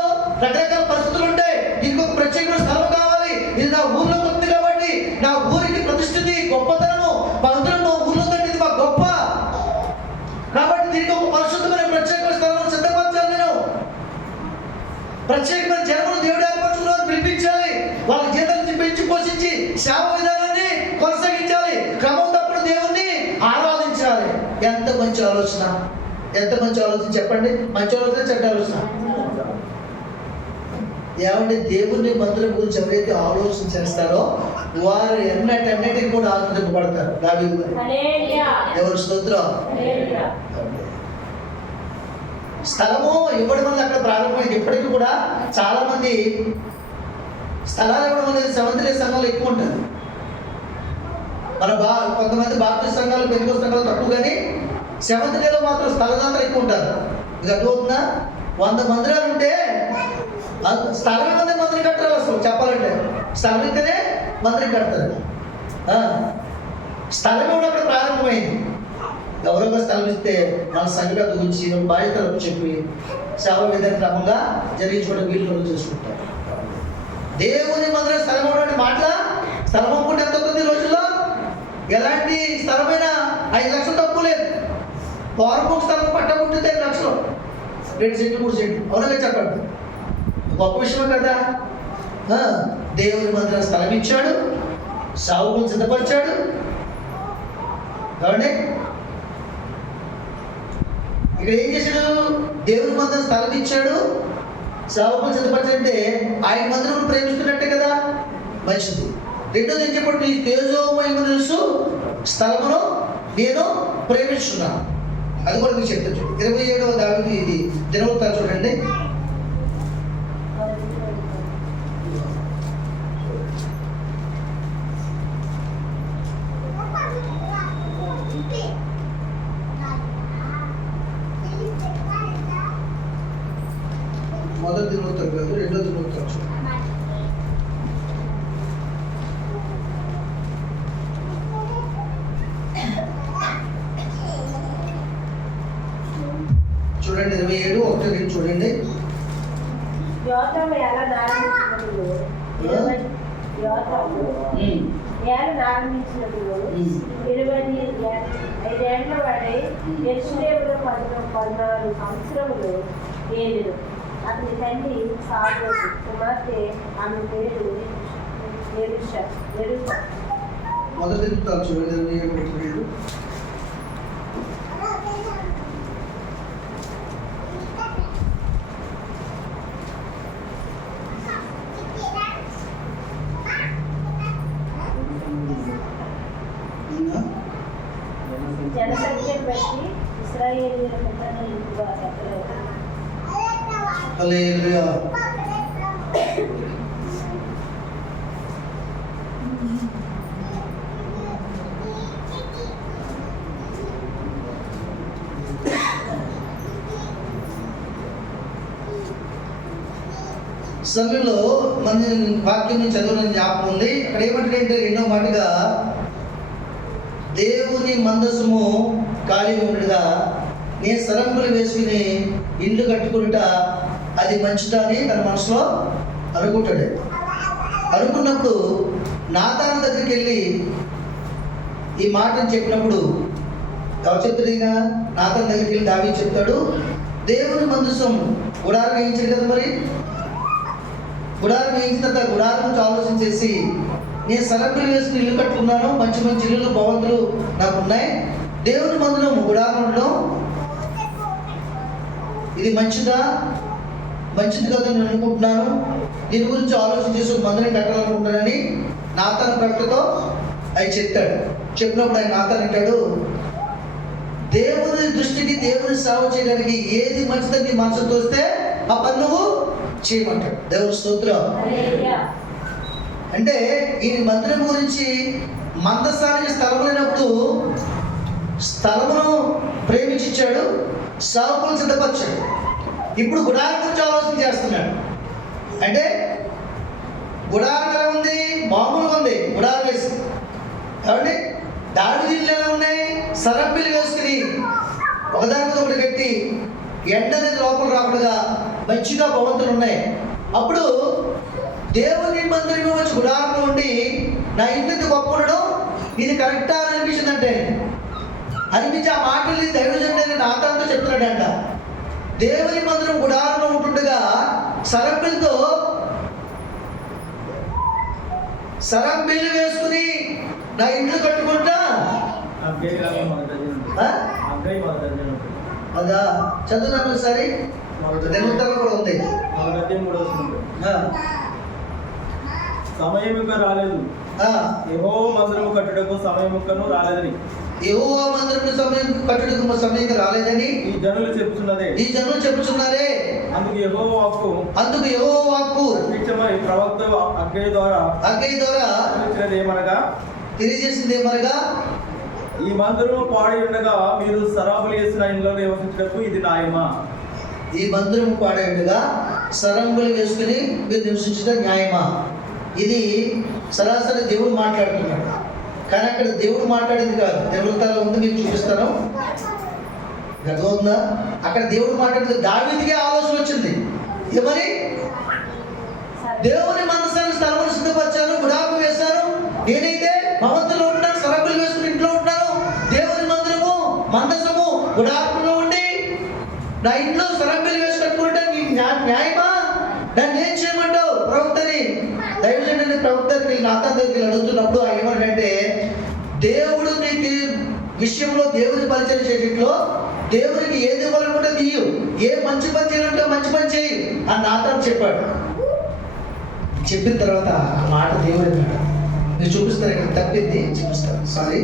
రకరకాల పరిస్థితులు ఉంటాయి, దీనికి ఒక ప్రత్యేకమైన స్థలం కావాలి, ఇది నా ఊర్లో ఉంది కాబట్టి నా ఊరికి ప్రతిష్ఠితి గొప్పతనము, మందిరం మా ఊర్లో ఇది మా గొప్ప కాబట్టి దీనికి ఒక పరిశుద్ధమైన ప్రత్యేకమైన స్థలం సిద్ధపరచాలి. నేను ప్రత్యేకమైన జనమును దేవుడు ఏర్పరచుకున్నారు, పిలిపించాలి, వాళ్ళ జీతాల నుంచి పెంచి పోషించి సేవ విధానాన్ని కొనసాగించాలి, క్రమం తప్పుడు దేవుణ్ణి ఆరాధించాలి. ఎంత మంచి ఆలోచన, ఎంత మంచి ఆలోచన చెప్పండి. మంచి ఆలోచన, చెడ్డ ఆలోచన? ఏమంటే దేవుని మందిరం గురించి ఎవరైతే ఆలోచన చేస్తారో వారు ఎన్నటికి కూడా ఆలోచింపబడతారు. దావీదు ఎవరు స్తోత్రం. స్థలము ఇవ్వడం వల్ల అక్కడ ప్రారంభమైంది. ఇప్పటికీ కూడా చాలా మంది స్థలాలు ఇవ్వడం అనేది సెవెంత్-డే సంఘాలు ఎక్కువ ఉంటుంది. మన కొంతమంది బాప్టిస్ట్ సంఘాలు, పెంటెకోస్తు సంఘాలు తక్కువ, కానీ సెవెంత్-డేలో మాత్రం స్థలదాతలు ఎక్కువ ఉంటారు. ఇది అర్థమవుతుందా? 100 మందిరాలు ఉంటే స్థలం మంది మందిరం కట్టారు. అసలు చెప్పాలంటే స్థలం ఇస్తేనే మందిరం కడతారు. స్థలం కూడా అక్కడ ప్రారంభమైంది. గౌరవంగా స్థలం ఇస్తే మన సంఘటన గురించి బాధ్యతలకు చెప్పి సేవ విధానం క్రమంగా జరిగించుకోవడం వీళ్ళు చేసుకుంటారు. దేవుని మందిరం స్థలం ఇవ్వడం మాటల స్థలం అమ్ముకుంటే ఎంత అవుతుంది రోజుల్లో? ఎలాంటి స్థలమైన 5 లక్షలు తక్కువ లేదు. పౌరపు స్థలం పట్టకుంటుంది 5 లక్షలు, 2 సెంట్లు 3 సెంట్లు. అవునగా చెప్పండి, గొప్ప విషయం కదా. దేవుని మందిరం స్థలం ఇచ్చాడు, సేవకులను సిద్ధపరిచాడు. కాబట్టి ఇక్కడ ఏం చేశాడు? దేవుని మందిరం స్థలం ఇచ్చాడు, సేవకులను సిద్ధపరిచాడంటే ఆయన మందిరం ప్రేమిస్తున్నట్టే కదా. మంచిది. రెండోది ఏం చెప్పండి? నీ తేజోమయము తెలుసు స్థలమును నేను ప్రేమిస్తున్నాను. అది కూడా మీకు చెప్తాను. 27వ దావీదు ఇది దినవృత్తాలు చూడండి. మొదటి దినవృత్తాలు కాదు, రెండో దినవృత్తాలు చూడండి. చూడండి 27:1-2 చూడండి. యోతాము ఎలా నారంభించినప్పుడు 25 ఏళ్ల వాడై యెరూషలేములో 14 సంవత్సరములు ఏలును. అతని తల్లి సాదోకు, కుమార్తె ఆమె పేరు యెరూషా. మొదటి దినవృత్తాలు చూడండి 27:1-2. జనసంఖ్యను బట్టి ఇశ్రాయేలీయుల పెద్దలు ఎక్కువ చెప్పలేదు. హల్లెలూయా. సమయంలో మన వాక్యం నుంచి చదువుని జ్ఞాపకం ఉంది. అక్కడ ఏమంటాడంటే రెండో మాటగా దేవుని మందసము ఖాళీగా ఉండగా నేను సరంగులు వేసుకుని ఇల్లు కట్టుకుంట అది మంచిదా అని తన మనసులో అనుకుంటాడు. అనుకున్నప్పుడు నాతాను దగ్గరికి వెళ్ళి ఈ మాటను చెప్పినప్పుడు ఎవరు చెప్తారు? ఇక నాతాను దగ్గరికి వెళ్ళి దావీదు చెప్తాడు, దేవుని మందసం గుడారం వేయించాడు కదా, మరి గుడారం వేయించిన తర్వాత గుడారం నుంచి ఆలోచన చేసి నేను సరంగులు వేసుకుని ఇల్లు కట్టుకున్నాను, మంచి మంచి ఇల్లులు భవంతులు నాకు ఉన్నాయి, దేవుని మందిరం గుడారంలో ఇది మంచిదా, మంచిది కదా నేను అనుకుంటున్నాను, దీని గురించి ఆలోచన చేసి ఒక మందిరం కట్టాలనుకుంటానని నాతాను ప్రవక్తతో ఆయన చెప్తాడు. చెప్పినప్పుడు ఆయన నాతాను అంటాడు, దేవుని దృష్టికి దేవుని సేవ చేయడానికి ఏది మంచిదని నీ మనసు తోస్తే ఆ పని నువ్వు చేయమంటాడు. దేవుని స్తోత్రం. అంటే ఈ మందిరం గురించి మందస్థానికి స్థలం లేనప్పుడు స్థలమును ప్రేమించాడు, సేవకులు సిద్ధపరిచాడు. ఇప్పుడు గుడారం గురించి ఆలోచన చేస్తున్నాడు. అంటే గుడారం ఎలా ఉంది? మామూలుగా ఉంది గుడారం వేసి. కాబట్టి దావీదు ఇల్లు ఎలా ఉన్నాయి? సరంబిలు వేసుకుని ఒకదానితో ఒకటి కట్టి ఎండ అనేది లోపల రాకుండా మంచిగా భవంతులు ఉన్నాయి. అప్పుడు దేవుని మందిరం వచ్చి గుడారంలో ఉండి నా ఇంటికి గొప్ప ఉండడం ఇది కరెక్టా అని అనిపించిందంటే అనిపించి ఆ మాటలు దైవజనుడైన నాతానుతో చెప్తున్నాడంట. దేవుని మందిరం గుడారంలో ఉంటుండగా సరంబిలతో సరంబిలు వేసుకుని నా ఇంట్లో కట్టుకుంటా అదా చదువున్నాను ఒకసారి. దినోత్తరం కూడా ఉంది. సమయముక రాలేదు, యెహోవా మందిరము కట్టుటకు సమయముకను రాలేదని, యెహోవా మందిరము కట్టుటకు సమయం రాలేదని ఈ జనులు చెప్పుచున్నారే. అందుకు యెహోవా వాక్కు ప్రవక్త హగ్గయి ద్వారా తెలియజేసింది ఏమనగా, ఈ మందిరము పాడి ఉండగా మీరు సరాబులు వేసిన ఇంట్లో నివసించటకు ఇది న్యాయమా? ఈ మందిరము పాడి ఉండగా సరంగులు వేసుకుని మీరు నివసించడం న్యాయమా? ఇది సరాసరి దేవుడు మాట్లాడుతున్నాడు. కానీ అక్కడ దేవుడు మాట్లాడింది కాదు, దేవుడి తల ఉంది, మీకు చూపిస్తాను. గర్వవుందా? అక్కడ దేవుడు మాట్లాడితే దావీదుకే ఆలోచన వచ్చింది. ఏమని? దేవుని మనసాన్ని స్థలమును సిద్ధపరిచాను, గుడారం వేశాను, నేనైతే భవంతులో ఉంటాను, సరంగులు వేసుకుని ఇంట్లో ఉంటాను, దేవుని మందిరము మందసము గుడారంలో ఉండి నా ఇంట్లో సరంగులు వేసి కట్టుకుంటే నీకు న్యాయమా? దాన్ని ఏం చేయమంటావు? ప్రవక్తని దైవజనుడిని ప్రవక్తకి నాతాను దగ్గరికి అడుగుతున్నప్పుడు ఆయన ఏమంటే, దేవుడు నీకు విషయంలో దేవుని పరిచయం చేసేట్లో దేవునికి ఏది ఇవ్వాలనుకుంటే తీయు, ఏ మంచి పని చేయాలంటే మంచి పని చేయి అని నాతాను చెప్పాడు. చెప్పిన తర్వాత ఆ మాట దేవుడు అన్నాడు. మీరు చూపిస్తారు, ఇక్కడ తప్పింది చూపిస్తారు. సారీ,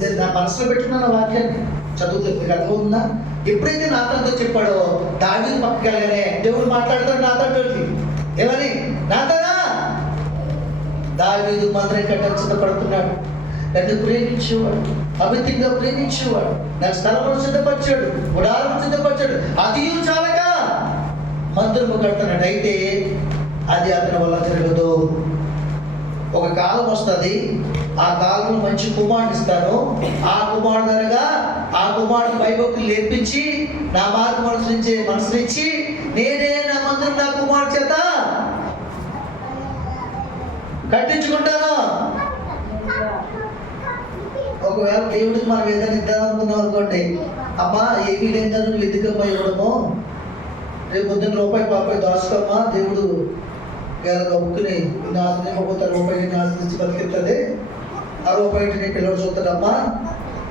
నేను నా మనసులో పెట్టుకున్న వాక్యాన్ని చదువుతుంది, మీకు అర్థం ఉందా? ఎప్పుడైతే నాతానుతో చెప్పాడో దావీదు పక్కకి వెళ్ళగానే దేవుడు మాట్లాడతాడు నాతానుతోటి. ఏమని? నాతానా, దావీదు మందిరం కట్టడానికి సిద్ధపడుతున్నాడు, నన్ను ప్రేమించేవాడు, అమితంగా ప్రేమించేవాడు, నాకు స్థలమును సిద్ధపరిచాడు, గుడారము సిద్ధపరిచాడు, అది చాలక మందిరము కడుతున్నాడు. అయితే అది అతని వల్ల జరగదు. ఒక కాలం వస్తుంది, ఆ కాలంలో మంచి కుమారుని ఇస్తాను, ఆ కుమారుడు అనగా ఆ కుమారుడు భయభక్తులు నేర్పించి నా మార్గం మనసునిచ్చి నేనే నా మందిరం నా కుమారుడు చేత కట్టించుకుంటాను. ఒకవేళ దేవుడికి మనం ఏదైనా ఇద్దాం అనుకున్నాం అనుకోండి, అమ్మా ఏమీ లేని కదా నువ్వు ఎందుకమ్మా ఇవ్వడము, రేపు పొద్దున్న రూపాయి దాచుకోమ్మా, దేవుడు ముక్కుని నాశనం ఇవ్వబోతారు, రూపాయి ఆశ్రయించి బతికిస్తుంది, ఆ రూపాయి నీ పిల్లడు చూస్తాడమ్మా,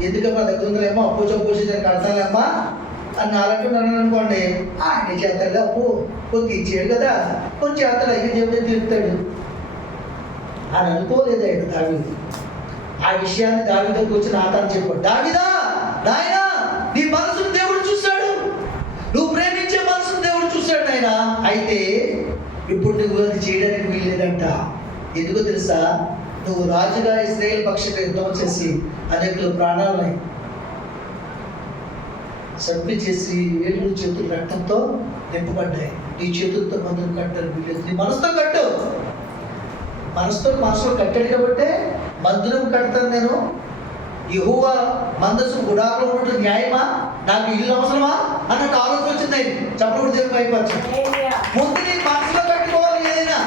ఎందుకమ్మా దగ్గర ఉందిలేమో అప్పు చప్పు నేను కడతానేమ్మా అని నాలంటున్నాను అనుకోండి, ఆయన చేస్తాడు, అప్పు కొంచెం ఇచ్చాడు కదా, కొంచెం చేస్తాడు, అయ్యి దేవుడు తీరుతాడు అని అనుకోలేదు ఆయన దావీదు. ఆ విషయాన్ని దావీదుకు వచ్చి నాతాను చెప్పాడు, దావీదా నాయనా నీ మనసును దేవుడు చూశాడు, నువ్వు ప్రేమించే మనసును దేవుడు చూశాడు నాయన. అయితే ఇప్పుడు నువ్వు అది చేయడానికి వీల్లేదంట. ఎందుకో తెలుసా? నువ్వు రాజుగా ఇశ్రాయేలు పక్షంగా యుద్ధం చేసి అనేకులు ప్రాణాలని చంపి చేసి వేలు చేతులు రక్తంతో నింపబడ్డాయి. నీ చేతులతో మందులు కట్టారు వీల్లేదు, నీ మనసుతో కట్టు. మనసులో కట్టాడు కాబట్టి మందిరం కడతాను నేను, యెహోవా మందసం గుడారంలో ఉండటం న్యాయమా, నాకు ఇల్లు అవసరమా అన్నట్టు ఆలోచన వచ్చింది. చెప్పకూడదు దేవుని భయపరచు. ముందు నీ మనసులో కట్టుకోవాలి. ఏదైనా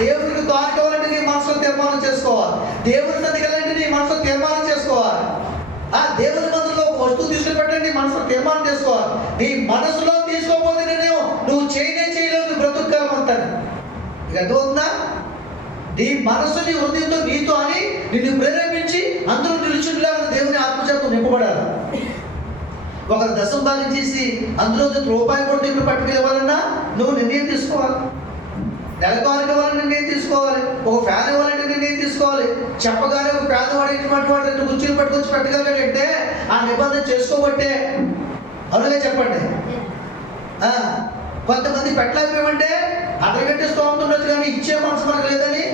దేవుడికి కానుకోవాలంటే నీ మనసులో తీర్మానం చేసుకోవాలి. దేవుని సన్నిధికి వెళ్ళాలంటే నీ మనసులో తీర్మానం చేసుకోవాలి. ఆ దేవుని మందులో ఒక వస్తువు తీసుకుని పెట్టండి, నీ మనసులో తీర్మానం చేసుకోవాలి. నీ మనసులో తీసుకోకపోతే నువ్వు చేయలేవు, నీ బ్రతుకుకాలం అంతా. ఇక అర్థమవుతుందా? నీ మనసు నీ హృదయంతో నీతో అని నిన్ను ప్రేరేపించి అందరూ నిలుచుండేలాగా దేవుని ఆత్మచేత నింపబడాలి. ఒకరు దశం భాగం చేసి అందులో రూపాయలు కూడా ఇక్కడ పట్టుకెళ్ళవాలన్నా నువ్వు నిర్ణయం తీసుకోవాలి. నెలకానికి ఇవ్వాలని నిర్ణయం తీసుకోవాలి. ఒక ఫ్యాన్ ఇవ్వాలంటే నిర్ణయం తీసుకోవాలి. చెప్పగానే ఒక పేదవాడైనటువంటి వాడు 2 కుర్చీలు పట్టుకొచ్చి పెట్టగలిగాడంటే ఆ నిబంధన చేసుకోబట్టే. అవునుగా చెప్పండి. కొంతమంది పెట్టలేకపోయామంటే అతనికంటే స్తోమత ఉండొచ్చు కానీ ఇచ్చే మనసు మనకు లేదని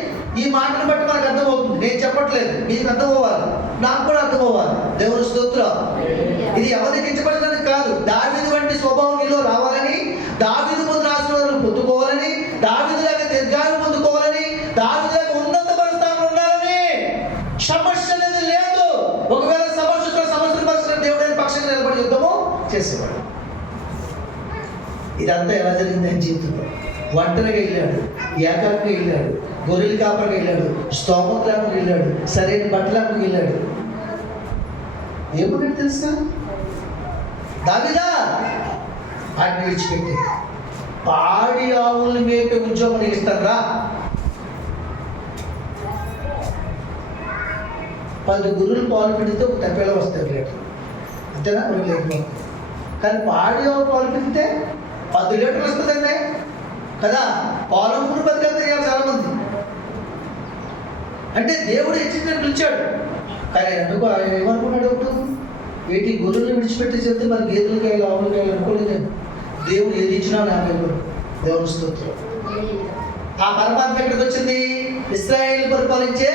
ఈ మాటను బట్టి మనకు అర్థమవుతుంది. నేను చెప్పట్లేదు, మీకు అర్థం అవ్వాలి, నాకు కూడా అర్థం అవ్వాలి. దేవుని స్తోత్రం. ఇది ఎవరిని కించపరచడానికి కాదు. దావీదు వంటి స్వభావం నీలో రావాలని, దావీదు పొందిన ఆశీర్వాదాలను పొందుకోవాలని, దావీదులాగా దీర్ఘాయువు పొందుకోవాలని, దావీదులాగా ఉన్నత స్థానంలో ఉండాలని. సమస్య అనేది లేదు. ఒకవేళ సమస్యను పరిస్థితులు దేవుడైన పక్షంగా నిలబడి యుద్ధము చేసేవాడు. ఇదంతా ఎలా జరిగింది ఆయన జీవితంలో? ఒంటరిగా వెళ్ళాడు, ఏకాకిగా వెళ్ళాడు, గొర్రెల కాపరిగా వెళ్ళాడు, స్తోమత లేకుండా వెళ్ళాడు, సరైన బట్టలు లేకుండా వెళ్ళాడు. ఏమన్నట్టు తెలుసా? దావీదా ఆయన విడిచిపెట్టి పాడి ఆవుల్ని మేపే ఉద్యోగం ఇస్తారా? 10 గుర్రెలు పాలు పిండితే ఒక తప్పేలా వస్తాయి లీటర్, అంతేనా? 2 లీటర్లు. కానీ పాడి ఆవు పాలు పిండితే 10 లీటర్లు వస్తుందండి కదా. పాలు అమ్ముకుని బతికేస్తారు చాలామంది. అంటే దేవుడు హెచ్చిందని పిలిచాడు. కానీ అందుకు ఆయన ఏమనుకున్నాడు? ఇప్పుడు వీటి గొర్రెలు విడిచిపెట్టి చెప్తే మరి గేదెలకాయలు ఆవులకాయలు అనుకోలేదు. దేవుడు ఏది ఇచ్చినా నాకు దేవుని స్తోత్రం. ఆ పరమాత్మ ఎక్కడికి వచ్చింది? ఇశ్రాయేలు పరిపాలించే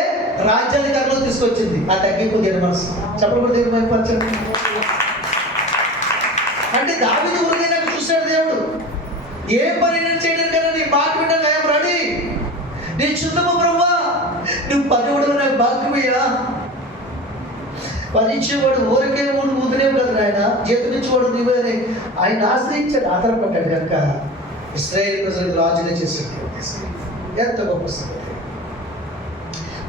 రాజ్యాధికారంలో తీసుకొచ్చింది. ఆ తగ్గిపోతే మనసు చెప్పకూడదు. దేవుని భయపరచండి. అంటే దావీదు హృదయాన్ని చూశాడు దేవుడు. ఏ పని నేను చేయడానికైనా నీ మాట వినడానికి ఐఎమ్ రెడీ. నీ చుట్టము బ్రహ్మా, నువ్వు పని కూడా నాకు భాగ్యమయ్యా. పని ఇచ్చేవాడు ఊరికే ఊదిలేవు కదా ఆయన, చేతునిచ్చేవాడు నువ్వే అని ఆయన ఆశ్రయించాడు, ఆధారపడ్డాడు కనుక ఇశ్రాయేలు ప్రజలకు రాజుగా చేశాడు. ఎంత గొప్ప సంగతి.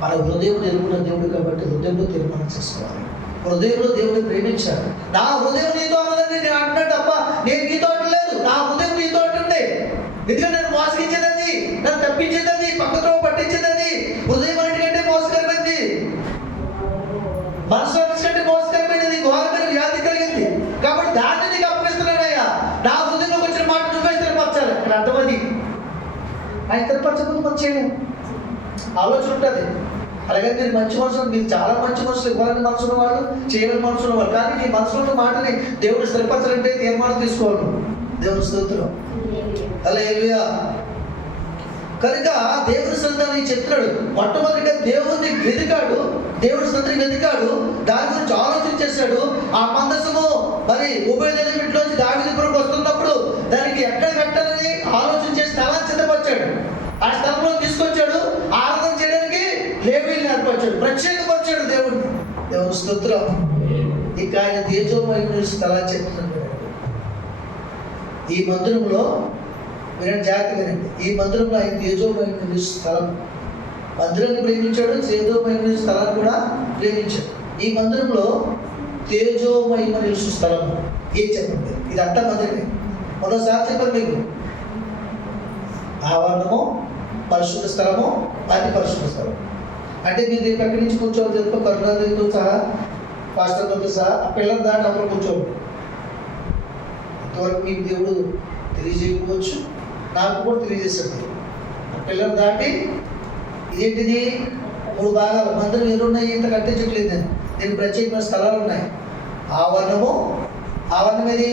మన హృదయం ఎరుగున్న దేవుడు కాబట్టి హృదయంలో తీర్మానం చేసుకోవాలి. హృదయంలో దేవుడిని ప్రేమించాలి. నా హృదయం నీతో అన్నదని నేను అంటున్నాడు తప్ప నేను నీతో అంటలేదు. నా హృదయం నీతో అంటుంది. ఎందుకంటే నన్ను మోసగించేదని, నన్ను తప్పించేదని, పక్కతో పట్టించేదని. హృదయం అంటే మోసకరమైంది, మనసు కంటే మోసకరమైనది, ఘోరమైన వ్యాధి కలిగింది. కాబట్టి దాన్ని నీకు అప్పగిస్తున్నానయ్యా. నా హృదయంలోకి వచ్చిన మాట నువ్వే స్థిరపరచాలి. ఇక్కడ అర్థమది. ఆయన స్థిరపరచకపోతే మనం చేయలేము. ఆలోచన ఉంటుంది. అలాగే మీరు మంచి మనసులు, మీరు చాలా మంచి మనసులు, ఇవ్వాలని మనసున్న వాళ్ళు, చేయాలని మనసున్న వాళ్ళు. కానీ నీ మనసులో మాటని దేవుడు స్థిరపరచాలంటే తీర్మానం తీసుకోవాలి. దేవుని స్తోత్రం. హల్లెలూయా. కనుక దేవుని సన్నిధిని చెప్తున్నాడు. మొట్టమొదటిగా దేవుడిని వెతికాడు, దేవుడి సన్నిధిని వెతికాడు, దాని గురించి ఆలోచన చేశాడు. ఆ మందసము మరి ఉభయదేశం ఇంట్లోంచి దావీదుపురంకి వస్తున్నప్పుడు దానికి ఎక్కడ పెట్టాలని ఆలోచన చేసి స్థలాన్ని సిద్ధపరిచాడు. ఆ స్థలంలో తీసుకొచ్చాడు. ఆరాధన చేయడానికి లేవీయులను ఏర్పరిచాడు, ప్రత్యేకపరిచాడు దేవుడిని. దేవుని స్తోత్రం. ఇక ఆయన తేజోమయుడు స్థలాన్ని చెప్తున్నాడు. ఈ మందిరంలో వినండి, జాగ్రత్తగా వినండి. ఈ మందిరంలో ఆయన తేజోమయుడు స్థలం, మందిరాన్ని ప్రేమించాడు, తేజోమయుడు స్థలాన్ని కూడా ప్రేమించాడు. ఈ మందిరంలో తేజోమయుడు నిలుసు స్థలం ఏం చెప్పండి? ఇదంతా మందిరమే. మరోసారి చెప్పండి మీకు. ఆవరణము, పరిశుద్ధ స్థలము, అతి పరిశుద్ధ స్థలం. అంటే మీరు దీనికి అక్కడి నుంచి కూర్చోవాలి తెలుపు, కరుణాదేవితో సహా, పాస్టర్తో సహా ఆ పిల్లలు దాటి అక్కడ కూర్చోండి. ఇంతవరకు మీకు దేవుడు తెలియజేయకపోవచ్చు, నాకు కూడా తెలియజేశాడు. ఆ పిల్లలు దాటి ఇదేంటిది 3 భాగాలు. మందిరం ఎరున్నాయి, ఇంత కట్టించట్లేదు నేను. దీనికి ప్రత్యేకమైన స్థలాలు ఉన్నాయి. ఆవరణము, ఆవరణం ఏది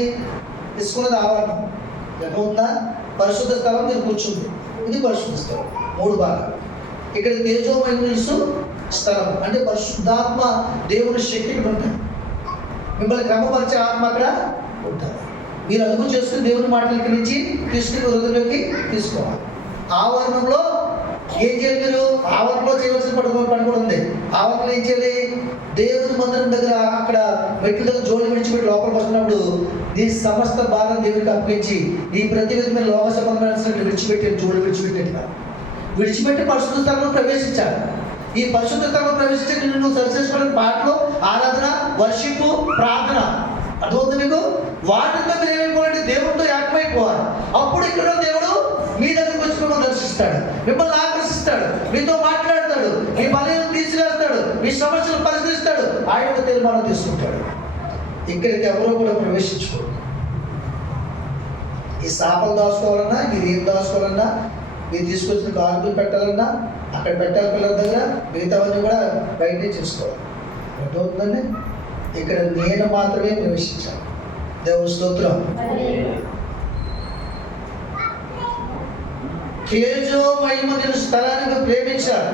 తీసుకున్నది ఆవరణం ఎక్కడ ఉందా? పరిశుద్ధ స్థలం మీరు కూర్చుంది, ఇది పరిశుద్ధ స్థలం. 3 భాగాలు. ఇక్కడ తేజోమయుడు స్థలం అంటే పరిశుద్ధాత్మ దేవుని శక్తి ఇక్కడ ఉంటుంది. మిమ్మల్ని క్రమపరిచే ఆత్మ అక్కడ ఉంటుంది. మీరు అదుపు చేసుకుని దేవుని మాటలకి నుంచి తీసుకుని హృదయంలోకి తీసుకోవాలి. ఆవరణంలో ఏం చేయాలి మీరు? ఆవరణలో చేయవలసిన పని కూడా ఉంది. ఆవరణలో ఏం చేయాలి? దేవుని మందిరం దగ్గర అక్కడ మెట్ల దగ్గర జోలు విడిచిపెట్టి లోపలికి వస్తున్నప్పుడు నీ సమస్త భారం దేవునికి అప్పగించి నీ ప్రతి విధమైన లోక సంబంధమైన విడిచిపెట్టి జోలు విడిచిపెట్టినట్టుగా విడిచిపెట్టి పరిశుద్ధ స్థలంలో ప్రవేశించాలి. ఈ పరిశుద్ధ స్థలంలో ప్రవేశించి నిన్ను నువ్వు సరిచేసుకోవడానికి పాటలు, ఆరాధన, వర్షిప్, ప్రార్థన అర్థమవుతుంది మీకు. వాటితో మీరు ఏమైపోవాలంటే దేవుడితో ఏకమైపోవాలి. అప్పుడు ఇక్కడ దేవుడు మీ దగ్గరకు వచ్చి మిమ్మల్ని దర్శిస్తాడు, మిమ్మల్ని ఆకర్షిస్తాడు, మీతో మాట్లాడతాడు, మీ బలహీనతను తీసివేస్తాడు, మీ సమస్యలు పరిశీలిస్తాడు, ఆయన తీర్మానం తీసుకుంటాడు. ఇక్కడికి ఎవరో కూడా ప్రవేశించుకోరు. ఈ శాపలు దాచుకోవాలన్నా, మీరు ఏం దాచుకోవాలన్నా, మీరు తీసుకొచ్చిన కానుకలు పెట్టాలన్నా అక్కడ పెట్టాలి పిల్లల దగ్గర, మిగతావన్నీ కూడా బయటనే చేసుకోవాలి. అర్థమవుతుందండి? ఇక్కడ నేను మాత్రమే ప్రవేశించాను. దేవుని స్తోత్రం. తేజో మహిమ నేను స్థలాన్ని ప్రేమించాను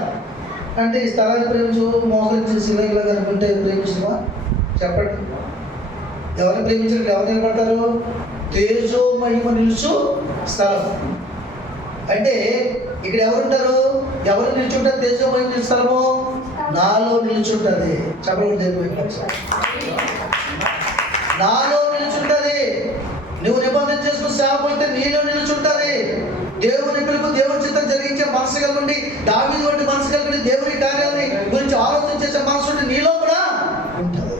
అంటే ఈ స్థలాన్ని ప్రేమించు మోహరించి శిలగా అనుకుంటే ప్రేమిస్తున్నావా? చెప్పండి. ఎవరిని ప్రేమించారు? ఎవరు నిలబడతారు? తేజో మహిమ నిలుచు స్థలం అంటే ఇక్కడ ఎవరుంటారు? ఎవరు నిలుచుంటారు? తేజో మహిమ నిలుచు స్థలము నాలో నిలుచుంటుంది. చెప్పండి. నాలో నిలుచుంటుంది. నువ్వు నిబంధన చేసుకుని సేవ పోతే నీలో నిలుచుంటుంది. దేవుని పిలుపు, దేవుని చిత్తం జరిగించే మనసు కలిగి, దావీదు వంటి మనసు కలిగి, దేవుని కార్యాలని గురించి ఆలోచన చేసే మనసు ఉంటే నీలో కూడా ఉంటుంది.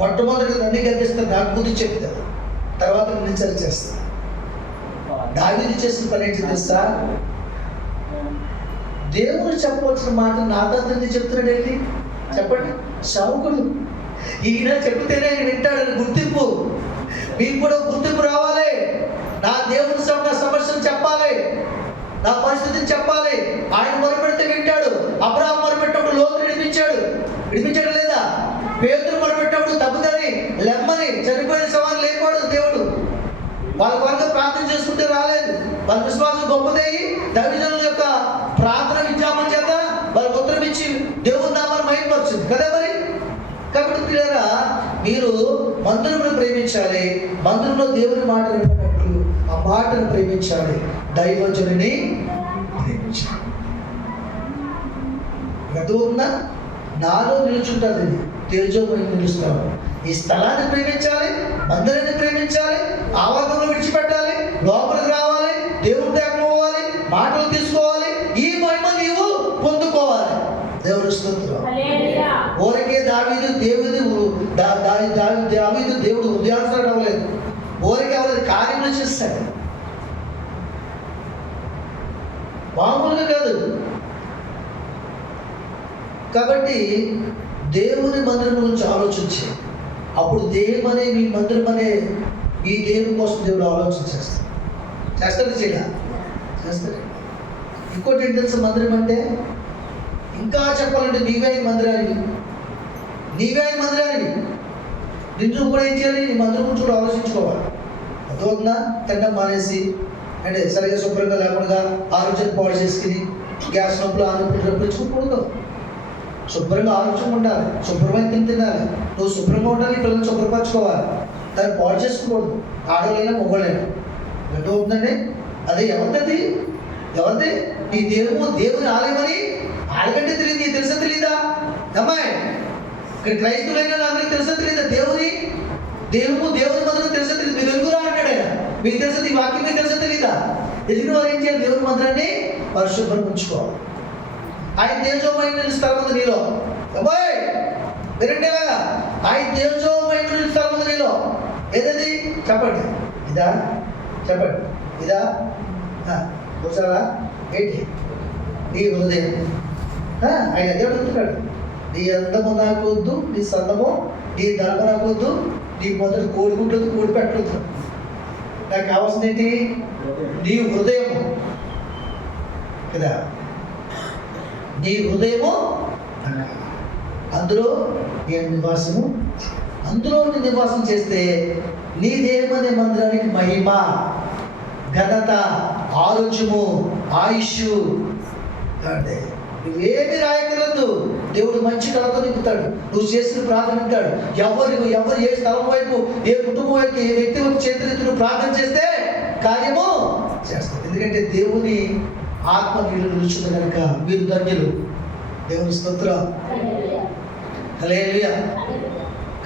మొట్టమొదటి నన్ను గర్దిస్తాను, నాకు బుద్ధి చెప్తాను, తర్వాత నేను సరి చేస్తాను. దావీదు చేసిన పని ఏంటి తెలుసా? దేవుడు చెప్పవలసిన మాట నా తండ్రి చెప్తున్నాడు ఏంటి? చెప్పండి. శావుకుడు ఈయన చెబితేనే ఆయన వింటాడని గుర్తింపు. మీకు కూడా గుర్తింపు రావాలి. నా దేవుని నా సమస్యను చెప్పాలి, నా పరిస్థితిని చెప్పాలి. ఆయన మొరపెడితే వింటాడు. అబ్రాహాము మొరపెట్టినప్పుడు లోతు విడిపించాడు లేదా? పేతురు మొరపెట్టినప్పుడు తప్పుదని లెమ్మని చనిపోయిన సవాలు లేపాడు దేవుడు. వాళ్ళ కొరకు ప్రార్థన చేసుకుంటే రాలేదు. వాళ్ళ విశ్వాసం గొప్పదే. దైవజనుల యొక్క ప్రార్థన విజ్ఞాపన చేత వాళ్ళకి ఉత్తరం ఇచ్చి దేవుని నామాన్ని మహిమపరిచింది కదా మరి. కాబట్టి పిల్లరా, మీరు మందిరమును ప్రేమించాలి. మందిరంలో దేవుని మాట విన్నప్పుడు ఆ మాటను ప్రేమించాలి. దైవజనుని ప్రేమించాలి. గదువున్నా నాలో నిలుచుంటుంది. తేజోమని నిలుస్తాను. ఈ స్థలాన్ని ప్రేమించాలి, మందిరాన్ని ప్రేమించాలి, ఆవరణలో విడిచిపెట్టాలి, లోపలికి రావాలి, దేవుడితో ఏకమవ్వాలి, మాటలు తీసుకోవాలి. ఈ మహిమ నీవు పొందుకోవాలి. దేవుడు స్తోత్రం. ఊరికే దావీదు దేవుడు హృదయానుసారం అవ్వలేదు. ఊరికే అవ్వలేదు, కార్యములు చేస్తాడు. మామూలుగా కాదు. కాబట్టి దేవుని మందిరం గురించి ఆలోచించి అప్పుడు దేవుని మీ మందిరం అనే ఈ దేవుని కోసం దేవుడు ఆలోచన చేస్తాడు చేస్తాడు. ఇంకోటి ఏంటి తెలుసు? మందిరం అంటే ఇంకా చెప్పాలంటే నీవే మందిరానికి నిన్ను కూడా ఏం చేయాలి? నీ మందిరం గురించి కూడా ఆలోచించుకోవాలి. అదవుతుందా? తినడం మానేసి అంటే సరిగా శుభ్రంగా లేకుండా ఆరోగ్యం పాడు చేసుకుని గ్యాస్ నొప్పులు ఆరోగ్యం రప్పించుకోకూడదు. శుభ్రంగా ఆరోగ్యం ఉండాలి, శుభ్రమైన తినాలి. నువ్వు శుభ్రంగా ఉండాలి, నీ పిల్లల్ని శుభ్రపరచుకోవాలి. దాన్ని పాడు చేసుకోకూడదు. ఆడలైనా మొగలైనా ఎటు అవుతుందండి? అదే ఎవరిది? నీ దేవుని ఆలయమని ఆడకంటే తెలియదు. నీకు తెలుసా తెలీదా అమ్మాయి? ఇక్కడ క్రైస్తవులైనా అందరికీ తెలుసా తెలీదా? దేవుని మందిరం తెలుసా తెలియదు? మీరు ఎందుకురా అంటాడు ఆయన. మీకు తెలుసా? ఈ వాక్యం మీకు తెలుసా తెలీదా? ఎదుగు వారు ఏం చేయాలి? దేవుని మందిరాన్ని పరిశుభ్రం ఉంచుకోవాలి. ఆయన తేజోమయమైన స్థలం ఉంది నీలో. అబ్బాయి వినండిలాగా, ఆయన తేజోమయమైన స్థలం ఉంది నీలో. ఏదది? చెప్పండి. ఇదా కూర్చోరా ఏంటి? నీ హృదయం. ఆయన అదే అడుగుతున్నాడు. నీ అందము నాకు వద్దు, నీ సందము, నీ ధర్మ నాకు వద్దు, నీ మొదటి కోడిగుడ్డదు, కోడి పెట్టదు. నాకు కావాల్సింది ఏంటి? నీ హృదయము కదా. నీ హృదయము అందులో నేను నివాసం చేస్తే నీ దేవుని మందిరానికి మహిమ, ఘనత, ఆరోగ్యము, ఆయుష్ అంటే నువ్వేమి రాయగలదు. దేవుడు మంచి కళతో నింపుతాడు. నువ్వు చేసిన ప్రార్థన వింటాడు. ఎవరు ఏ స్థలం వైపు, ఏ కుటుంబం వైపు, ఏ వ్యక్తి వైపు చేతులెత్తి నువ్వు ప్రార్థన చేస్తే కార్యము చేస్తారు. ఎందుకంటే దేవుని ఆత్మ వీళ్ళు నిలుచుంది కనుక వీరు ధన్యులు. దేవుని స్తోత్రం. హల్లెలూయా.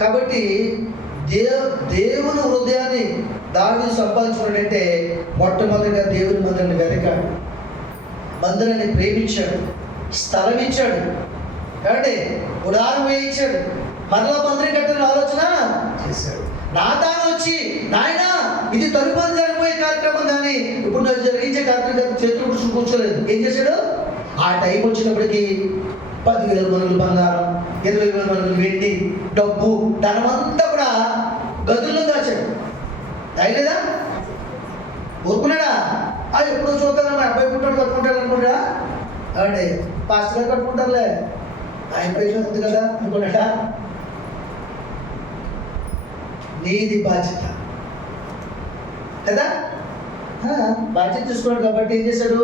కాబట్టి దేవుని హృదయాన్ని దావీదు సంపాదించుకున్నాడంటే మొట్టమొదటిగా దేవుని మందిరాన్ని వెతకాడు, మందిరాన్ని ప్రేమించాడు, స్థలం ఇచ్చాడు, కాబట్టి గుడారం వేయించాడు, మరలా మందిరం కట్టిన ఆలోచన చేశాడు. నాతాను వచ్చి నాయన ఇది తదుపరి జరిగిపోయే కార్యక్రమం కానీ ఇప్పుడు నాకు జరిగించే కార్యక్రమం చేతులు కూర్చొని కూర్చోలేదు. ఏం చేశాడు? ఆ టైం వచ్చినప్పటికీ 10,000 మనుగులు బంగారం, 20,000 మనుగులు వెండి, డబ్బు, ధనమంతా కూడా గదుల్లో దాచాడు. అయిలేదా? ఊరుకున్నాడా? అది ఎప్పుడో చూద్దాం, మా అబ్బాయి పుట్టాడు కట్టుకుంటాడు అనుకుంటా. అంటే పాస్టర్ గారు కట్టుకుంటారులే, ఆయన పేరు ఉంది కదా అనుకున్నాడా? నీది బాధ్యత కదా, బాధ్యత తీసుకున్నాడు. కాబట్టి ఏం చేశాడు?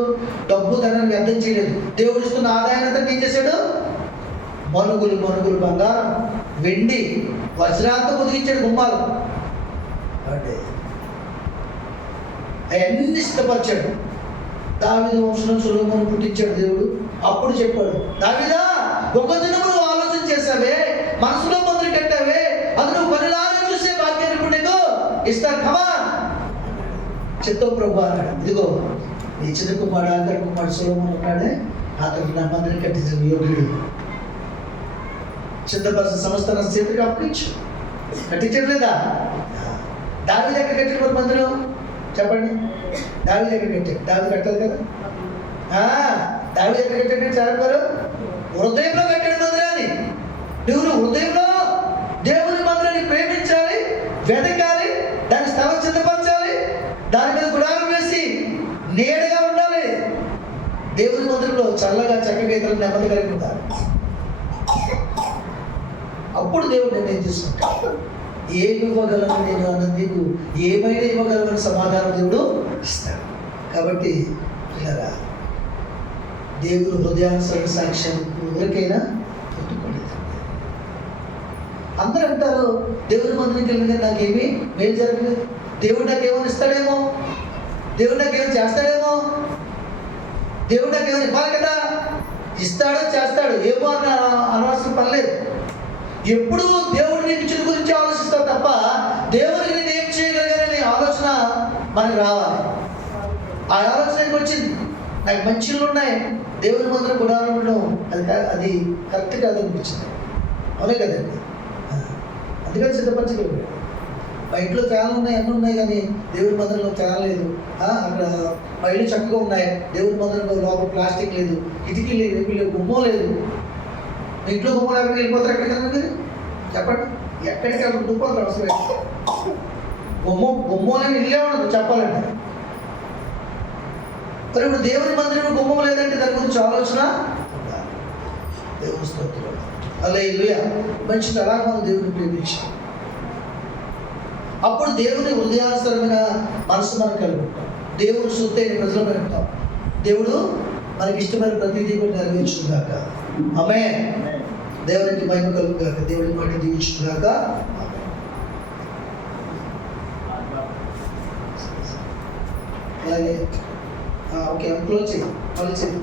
డబ్బు ధనాన్ని వ్యర్థం చేయలేదు. దేవుడు ఇస్తున్న ఆదాయాన్ని ఏం చేశాడు? మనుగులు బంగారం, వెండి, వజ్రాలతో పొదిగించాడు గుమ్మాలు. అంటే అవన్నీ సిద్ధపరిచాడు. దావీదు వంశంలో సొలొమోను పుట్టించాడు దేవుడు. అప్పుడు చెప్పాడు, దావీదా ఒక దినము నువ్వు ఆలోచన చేసావే, మనసులో మందిరం కట్టావే, అది నువ్వు పనిలాగా చూసే భాగ్యాన్ని ఇప్పుడు నీకు ఇస్తాను, కమా చిత్తం ప్రభు అన్నాడు. ఇదిగో నీ చిన్న కుమారుడు ఆఖరి కుమారుడు సొలొమోను ఉన్నాడే, అతనికి నా మందిరం కట్టించిన యోగ్యుడు. సిద్ధపరిచిన సంస్థ నా చేతికి అప్పగించు. కట్టించడం లేదా? దావీదు ఎక్కడ కట్టిన మందిరం చెప్పండి? దావీదు ఎక్కడ కట్టాడు? దావీదు కట్టాలి కదా. దావీదు ఎక్కడ కట్టాడు? చాలా గారు హృదయంలో కట్టాడు మందిరాన్ని. నువ్వు హృదయంలో దేవుని మందిరాన్ని ప్రేమించాలి, వెతకాలి, దాని స్థలం సిద్ధపరచాలి, దాని మీద గుడారం వేసి నీడగా ఉండాలి. దేవుని మందిరంలో చల్లగా చక్కగా ఇతరులు నెమ్మది కలిగి ఉండాలి. అప్పుడు దేవుడు నిర్ణయం తీసుకుంటాడు. ఏమి ఇవ్వగలను నేను అన్న నీకు ఏమైనా ఇవ్వగలమని సమాధానం దేవుడు ఇస్తాడు. కాబట్టి ఇలా దేవుడు హృదయానుసరణ సాక్ష్యాన్ని ఎవరికైనా పెట్టుకోలేదు. అందరూ అంటారు దేవుని మందిరికి వెళ్ళిన నాకేమీ మేలు జరగలేదు, దేవుడు నాకేమైనా ఇస్తాడేమో, దేవుడు నాకేమైనా చేస్తాడేమో, దేవుడు నాకేమైనా ఇవ్వాలి కదా. ఇస్తాడో చేస్తాడు, ఏమో అన్న అనవసరం పర్లేదు. ఎప్పుడు దేవుడు నీకు ఇచ్చిన గురించి ఆలోచిస్తావు తప్ప దేవుడికి నేను ఏం చేయగలిగానని ఆలోచన మనకు రావాలి. ఆ ఆలోచనకి వచ్చింది, నాకు మంచి ఇళ్ళు ఉన్నాయి, దేవుని మందిరం గుడారం ఉండడం అది కరెక్ట్ కాదనిపించింది. అవునే కదండి. అందుకని సిద్ధపరచగలిగాడు. మా ఇంట్లో ఫ్యాన్లు ఉన్నాయి, అన్నీ ఉన్నాయి, కానీ దేవుని మందిరంలో ఫ్యాన్ లేదు. అక్కడ మా ఇల్లు చక్కగా ఉన్నాయి, దేవుని మందిరంలో లోపల ప్లాస్టిక్ లేదు, కిటికీ లేదు, గుమ్మం లేదు. మీ ఇంట్లో గుమ్మలు ఎక్కడికి వెళ్ళిపోతారు? ఎక్కడికన్నా మీరు చెప్పండి, ఎక్కడికి అక్కడ ఉండిపోతారు అవసరం. గుమ్మం అనేది ఇల్లే ఉండదు చెప్పాలంటే. మరి ఇప్పుడు దేవుని మందిరంలో గుమ్మం లేదంటే దాని గురించి ఆలోచన దేవుని స్తోత్రం. హల్లెలూయా. మంచిది, అలాగే మనం దేవుని ప్రేమించాం. అప్పుడు దేవుని హృదయానుసరమైన మనసు మనకు కలుగుతాం. దేవుడు సొత్తు అయిన ప్రజలు పెరుగుతాం. దేవుడు మనకి ఇష్టమైన ప్రతిదీ కూడా నెరవేర్చుగాక. ఆమేన్. దేవునికి మహిమ కలుగుగాక. దేవుని మాట దీవించుగాక. అలాగే ఓకే, క్లోజ్ చేయి, మళ్ళీ చేయి.